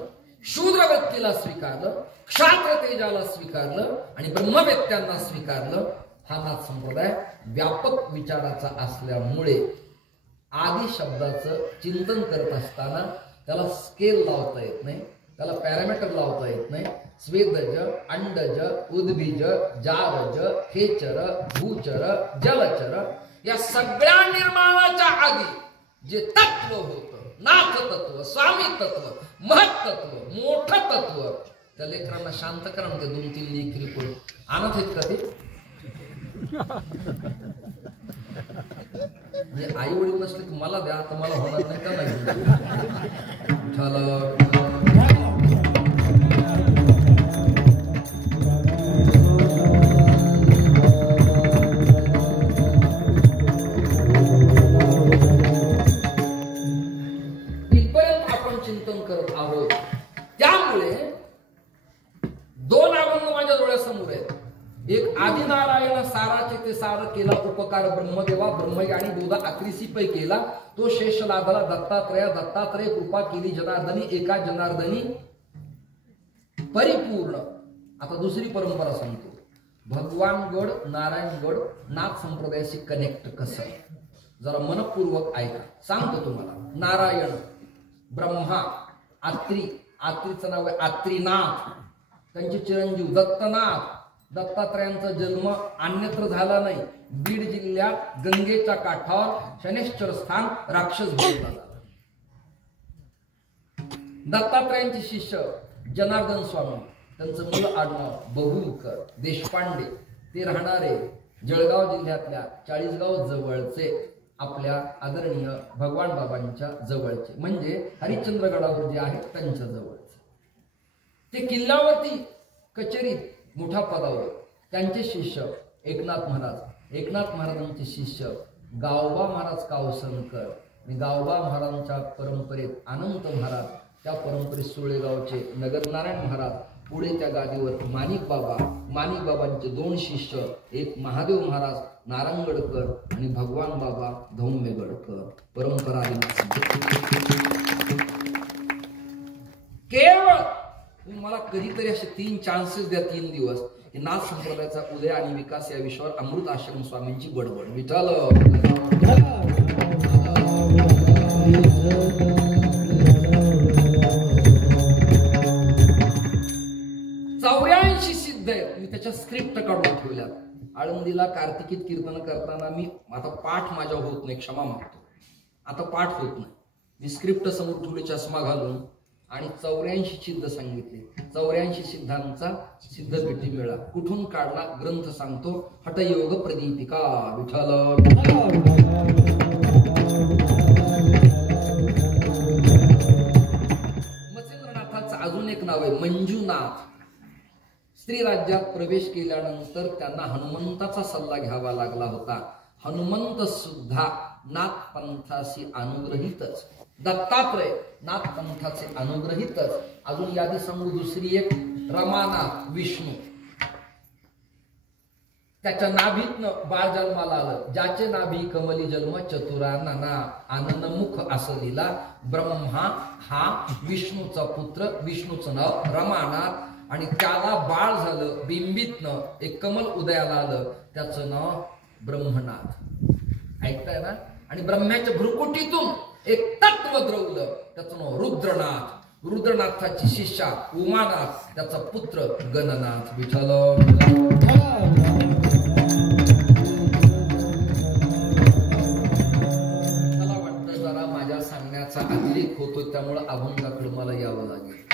शूद्र व्यक्तीला स्वीकारलं, क्षात्र तेजाला स्वीकारलं आणि ब्रह्मवेत्यांना स्वीकारलं. हा नाथ संप्रदाय व्यापक विचाराचा असल्यामुळे आदि शब्दाचं चिंतन करत असताना त्याला स्केल लावता येत नाही, त्याला पॅरामीटर लावता येत नाही. स्वेदज, अंडज, उद्बीज, जारज, खेचर, भूचर, जलचर या सगळ्या निर्माणाच्या आधी जे तत्व होतं, नाथ तत्व, स्वामी तत्व, महत्त्व, मोठं तत्व, त्या लेकरांना शांत करा म्हणजे 2-3 लेकरी कोण आणत आहेत का ते? म्हणजे आई वडील नसले की मला द्या, तर मला होणार नाही का नाही. इथपर्यंत आपण चिंतन करत आहोत. त्यामुळे 2 अभंग माझ्या डोळ्यासमोर आहेत. एक आदिनारायण साराचे ते सार केला उपकार ब्रह्मदेवा, ब्रह्मज्ञानी बोधा अक्रिसी पै केला, तो शेष लादला दत्तात्रय कृपा केली जनार्दनी, एका जनार्दनी परिपूर्ण. आता दुसरी परंपरा सांगतो. भगवानगड, नारायणगड, नाथ संप्रदायाशी कनेक्ट कसं, जरा मनपूर्वक ऐका. सांगतो तुम्हाला. नारायण, ब्रह्मा, आत्रीचं नाव आहे आत्रीनाथ, त्यांचे चिरंजीव दत्तनाथ. दत्तात्रयांचा जन्म अन्यत्र झाला नाही, बीड जिल्ह्यात गंगेच्या काठावर शनेश्वर स्थान राक्षस बोलला झाला. दत्तात्रयांचे शिष्य जनार्दन स्वामी, त्यांचं मूळ आडनाव बहुलकर देशपांडे, ते राहणारे जळगाव जिल्ह्यातल्या चाळीसगाव जवळचे, आपल्या आदरणीय भगवान बाबांच्या जवळचे, म्हणजे हरिश्चंद्रगडावर जे आहेत त्यांच्या जवळचे. ते किल्ल्यावरती कचेरीत मोठ्या पदावर. त्यांचे शिष्य एकनाथ महाराजांचे शिष्य गावबा महाराज कावसनकर. आणि गावबा महाराजांच्या परंपरेत अनंत महाराज, त्या परंपरेत सुळेगावचे नगरनारायण महाराज, पुढे त्या गादीवर माणिक बाबांचे 2 शिष्य, एक महादेव महाराज नारायणगडकर आणि भगवान बाबा धौम्यगडकर. परंपरा केवळ मला कधीतरी असे 3 चान्सेस द्या, 3 दिवस, की नाथ संप्रदायाचा उदय आणि विकास या विषयावर अमृत आश्रम स्वामींची बडबड. विठाल 84 सिद्ध आहेत. मी त्याच्या स्क्रिप्ट काढून ठेवल्या. आळंदीला कार्तिकीत कीर्तन करताना मी आता पाठ माझ्या होत नाही, क्षमा मागतो. आता पाठ होत नाही. मी स्क्रिप्ट समोर ठेवली चष्मा घालून आणि 84 सिद्ध सांगितले. 84 सिद्धांचा सिद्धपीठी मेळा कुठून काढला ग्रंथ सांगतो. हठयोग प्रदीपिका. विठ्ठल मच्छिंद्रनाथाचं अजून एक नाव आहे मंजुनाथ. स्त्री राज्यात प्रवेश केल्यानंतर त्यांना हनुमंताचा सल्ला घ्यावा लागला होता. हनुमंत सुद्धा नाथ पंथाशी अनुग्रहितच. दत्तात्रय नाथ पंथाचे अनुग्रहितच. अजून यादी सांगू दुसरी एक, रमानाथ विष्णू. त्याच्या नाभीतनं बाळ जन्माला आलं. ज्याचे नाभी कमली जन्म चतुरा नाना आनंदमुख असं लिहिला. ब्रह्मा हा विष्णूचा पुत्र, विष्णूचं नाव रमानाथ. आणि त्याला बाळ झालं बिंबीतनं, एक कमल उदयाला आलं, त्याचं नाव ब्रह्मनाथ. ऐकताय ना. आणि ब्रह्म्याच्या भ्रुकुटीतून एक तत्व द्रवलं, त्याचं नाव रुद्रनाथ. रुद्रनाथाची शिष्या उमानाथ, त्याचा पुत्र गणनाथ. विठ्ठल मला वाटतं जरा माझ्या सांगण्याचा अतिरेक होतो, त्यामुळे अभंगाकडे मला यावं लागेल.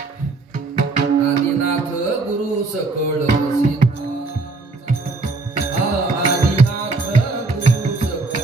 आदिनाथ गुरु सकळ आदिनाथ गुरु सकळ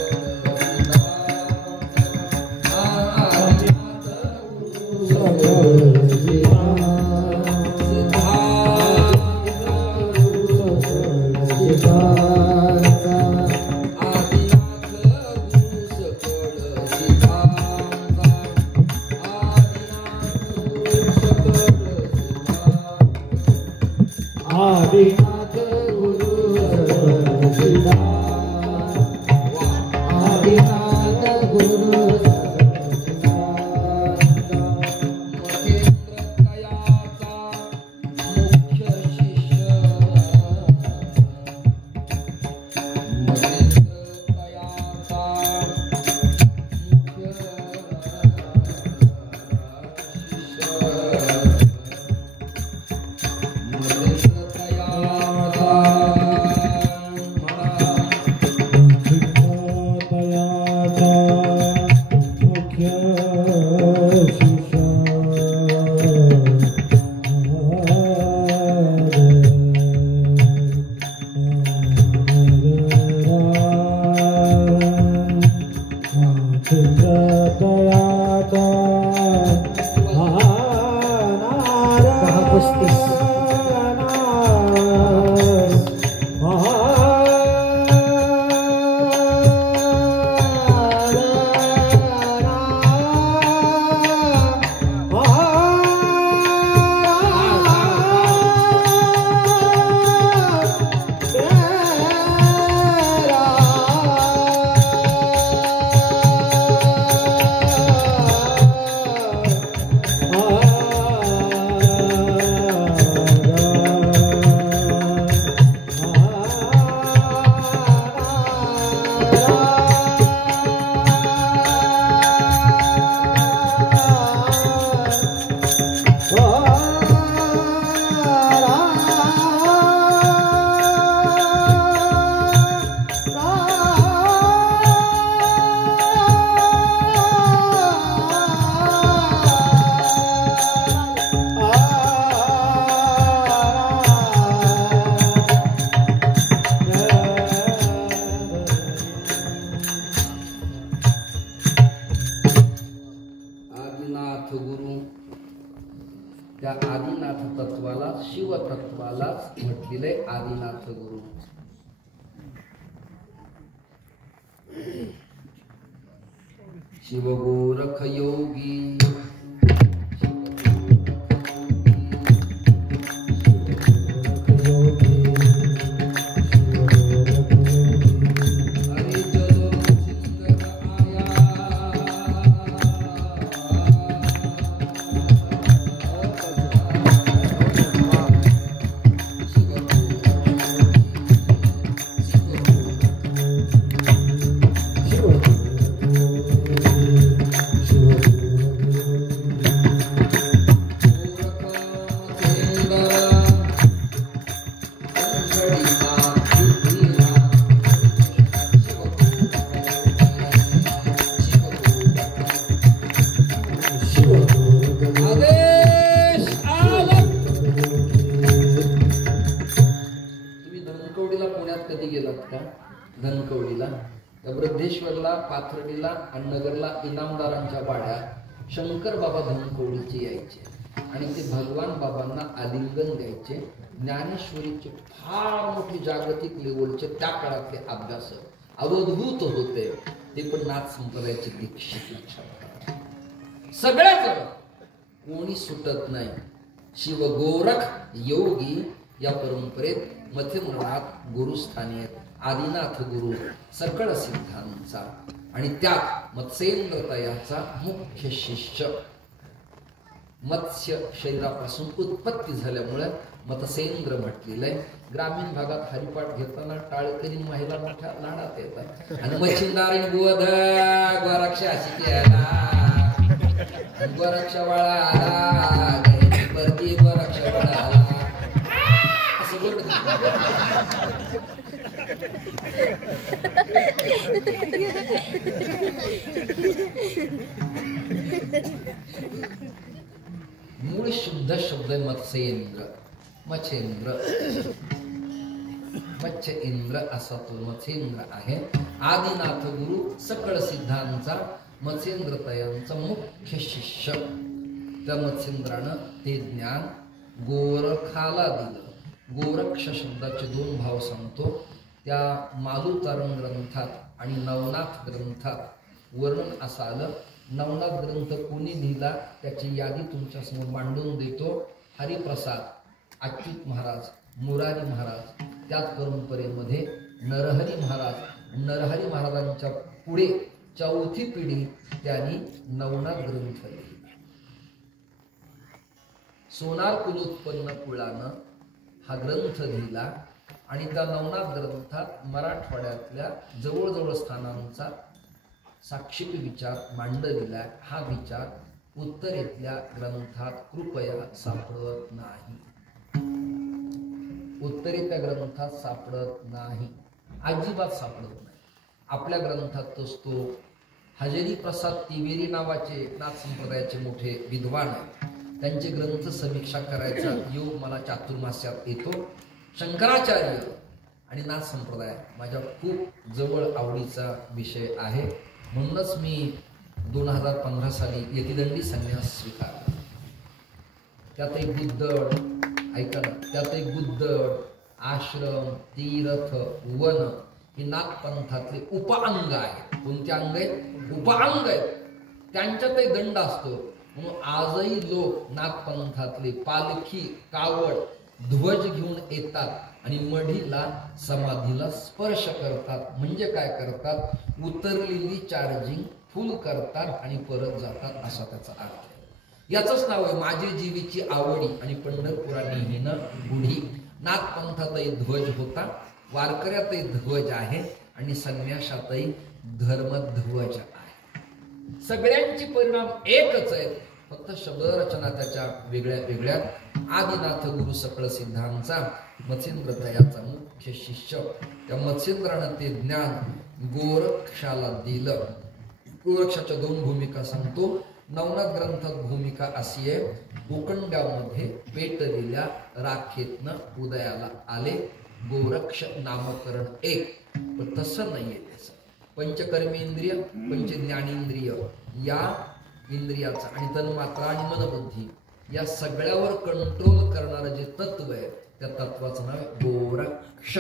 त्या आदिनाथ तत्वाला शिवतत्वालाच म्हटलेले आदिनाथ गुरु. शिवगोरख योगी धनकवडीला, बृद्धेश्वरला, पाथर्डीला आणि नगरला इनामदारांच्या वाड्यात शंकर बाबा धनकवडीचे यायचे आणि ते भगवान बाबांना आलिंगन द्यायचे. ज्ञानेश्वरीचे फार मोठे जागतिक लेवलचे त्या काळातले अभ्यास अवधूत होते. ते पण नाथ संप्रदायाचे दीक्षित लक्षात सगळ्याच कोणी सुटत नाही. शिवगोरख योगी या परंपरेत मध्यमनाथ गुरुस्थानी आहेत. आदिनाथ गुरु सकळ सिद्धांचा आणि त्यात मत्स्येंद्रतयाचा मुख्य शिष्य. मत्स्य शरीरापासून उत्पत्ती झाल्यामुळे मत्स्येंद्र म्हटलेलं आहे. ग्रामीण भागात हरिपाठ घेताना टाळकरी महिला मोठ्या लाडात येतात आणि मच्छिंदार गोध गोरक्ष अशी केला गोरक्ष वळा आला परती गोरक्ष वळा आला असं बोलत. मूळ शुद्ध शब्द मत्स्येंद्र, मच्छेंद्र, मत्स्य इंद्र असा तो मत्स्येंद्र आहे. आदिनाथ गुरु सकळ सिद्धांचा मत्स्येंद्रतयांचा मुख्य शिष्य. त्या मत्स्येंद्रानं ते ज्ञान गोरखाला दिलं. गोरक्ष शब्दाचे दोन भाव सांगतो. त्या मालुतारण ग्रंथात आणि नवनाथ ग्रंथात वर्णन असं आलं. नवनाथ ग्रंथ कोणी लिहिला त्याची यादी तुमच्यासमोर मांडून देतो. हरिप्रसाद, अच्युत महाराज, मुरारी महाराज, त्याच परंपरेमध्ये नरहरी महाराज. नरहरी महाराजांच्या पुढे चौथी पिढी त्यांनी नवनाथ ग्रंथ लिहिला. सोनार कुलोत्पन्न कुळानं हा ग्रंथ लिहिला आणि त्या नवनाथ ग्रंथात मराठवाड्यातल्या जवळजवळ स्थानांचा साक्षिक विचार मांडलेला. हा विचार उत्तरेतल्या ग्रंथात कृपया सापडत नाही. उत्तरेतल्या ग्रंथात सापडत नाही, अजिबात सापडत नाही. आपल्या ग्रंथात असतो. हजेरी प्रसाद तिवेरी नावाचे नाथ संप्रदायाचे मोठे विद्वान आहेत. त्यांचे ग्रंथ समीक्षा करायचा योग मला चातुर्मास्यात येतो. शंकराचार्य आणि नाथ संप्रदाय माझ्या खूप जवळ आवडीचा विषय आहे. म्हणूनच मी 2015 साली यतिदंडी संन्यास स्वीकारला. त्यात एक बुद्धड, ऐका ना, त्यात एक बुद्धड, आश्रम, तीर्थ, वन ही नाथ पंथातले उपअंग आहेत. कोणते अंग आहेत? उपअंग आहेत. त्यांच्यातही दंड असतो. म्हणून आजही लोक नाथ पंथातले पालखी, कावड, ध्वज घेऊन येतात आणि मढीला समाधीला स्पर्श करतात. म्हणजे काय करतात? उतरलेली चार्जिंग फुल करतात आणि परत जातात, असा त्याचा अर्थ आहे. याचंच नाव आहे माझी जीवीची आवडी आणि पंढरपुराने हिनं गुढी. नाथ पंथातही ध्वज होता, वारकऱ्यातही ध्वज आहे आणि संन्यासातही धर्मध्वज आहे. सगळ्यांची परिणाम एकच आहे, फक्त शब्दरचना त्याच्या वेगळ्या वेगळ्या. आदिनाथ गुरु सकळ सिद्धांचा मत्स्येंद्र दयाचा मुख्य शिष्य. त्या मत्स्येंद्रानं ते ज्ञान गोरक्षाला दिलं. गोरक्षाच्या 2 भूमिका सांगतो. नवनाथ ग्रंथात भूमिका अशी आहे, उकंड्यामध्ये पेटलेल्या राखेतनं उदयाला आले. गोरक्ष नामकरण एक, पण तसं नाहीये. त्याचं पंचकर्मेंद्रिय, पंचज्ञानेंद्रिय या इंद्रियाचा आणि तन्मात्रा आणि मनबुद्धी या सगळ्यावर कंट्रोल करणारं जे तत्व आहे त्या तत्वाचं नाव आहे गोरक्ष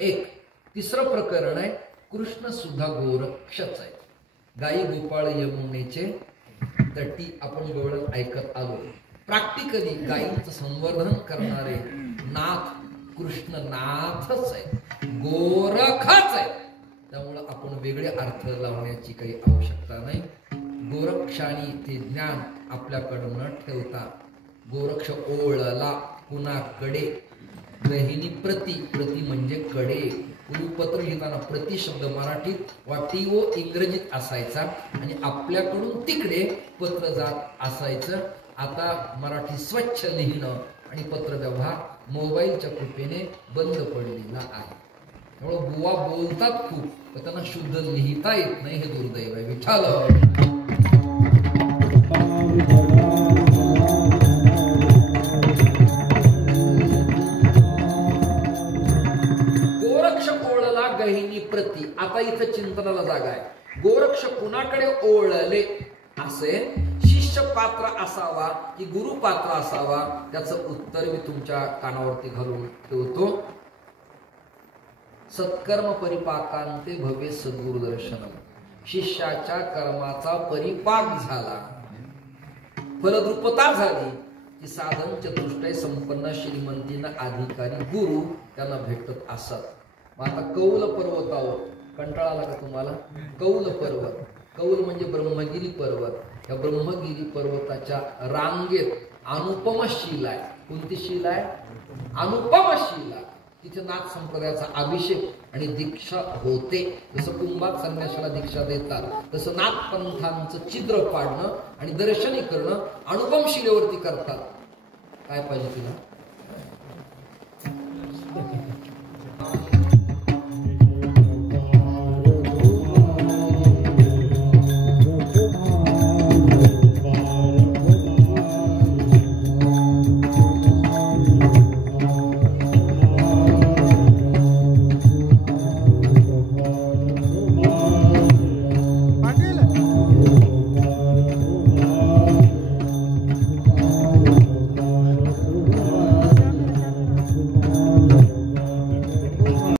एक. तिसरं प्रकरण आहे कृष्ण सुद्धा गोरक्षच आहे. गाई गोपाळ यमुनेचे तटी आपण गवळण ऐकत आलो. प्रॅक्टिकली गायींचं संवर्धन करणारे नाथ कृष्ण नाथच आहे, गोरखच आहे. त्यामुळं आपण वेगळे अर्थ लावण्याची काही आवश्यकता नाही. गोरक्षाने ते ज्ञान आपल्याकडं न ठेवता गोरक्ष ओळला कुणाकडे. गहिनी प्रति, प्रति म्हणजे कडे. पूर्वी पत्र लिहिताना प्रति शब्द मराठीत वाटीव इंग्रजीत असायचा आणि आपल्याकडून तिकडे पत्र जात असायचं. आता मराठी स्वच्छ लिहिणं आणि पत्र व्यवहार मोबाईलच्या कृपेने बंद पडलेला आहे. त्यामुळे बुवा बोलतात खूप, पण त्यांना शुद्ध लिहिता येत नाही. हे दुर्दैव आहे. विठ्ठल गोरक्ष ओळला गहिनी प्रति. आता इथं चिंतनाला जागा आहे. गोरक्ष कुणाकडे ओळले असे शिष्य पात्र असावा की गुरु पात्र असावा, त्याचं उत्तर मी तुमच्या कानावरती घालून ठेवतो. सत्कर्म परिपाकांते भव्य सद्गुरुदर्शनम. शिष्याच्या कर्माचा परिपाक झाला, फलद्रुपता झाली की साधन चतुष्टय संपन्न श्रीमंतीनं अधिकारी गुरु त्यांना भेटत असत. मग आता कौल पर्वतावर कंटाळा आला का तुम्हाला? कौल पर्वत, कौल म्हणजे ब्रह्मगिरी पर्वत. या ब्रह्मगिरी पर्वताच्या रांगेत अनुपम शिला आहे. कोणती शिला आहे? अनुपम शिला. तिथे नाथ संप्रदायाचा अभिषेक आणि दीक्षा होते. जसं कुंभात संन्यासाला दीक्षा देतात, तसं नाथ पंथांचं छिद्र पाडणं आणि दर्शनी करणं अनुपम शिलेवरती करतात. काय पाहिजे तिला?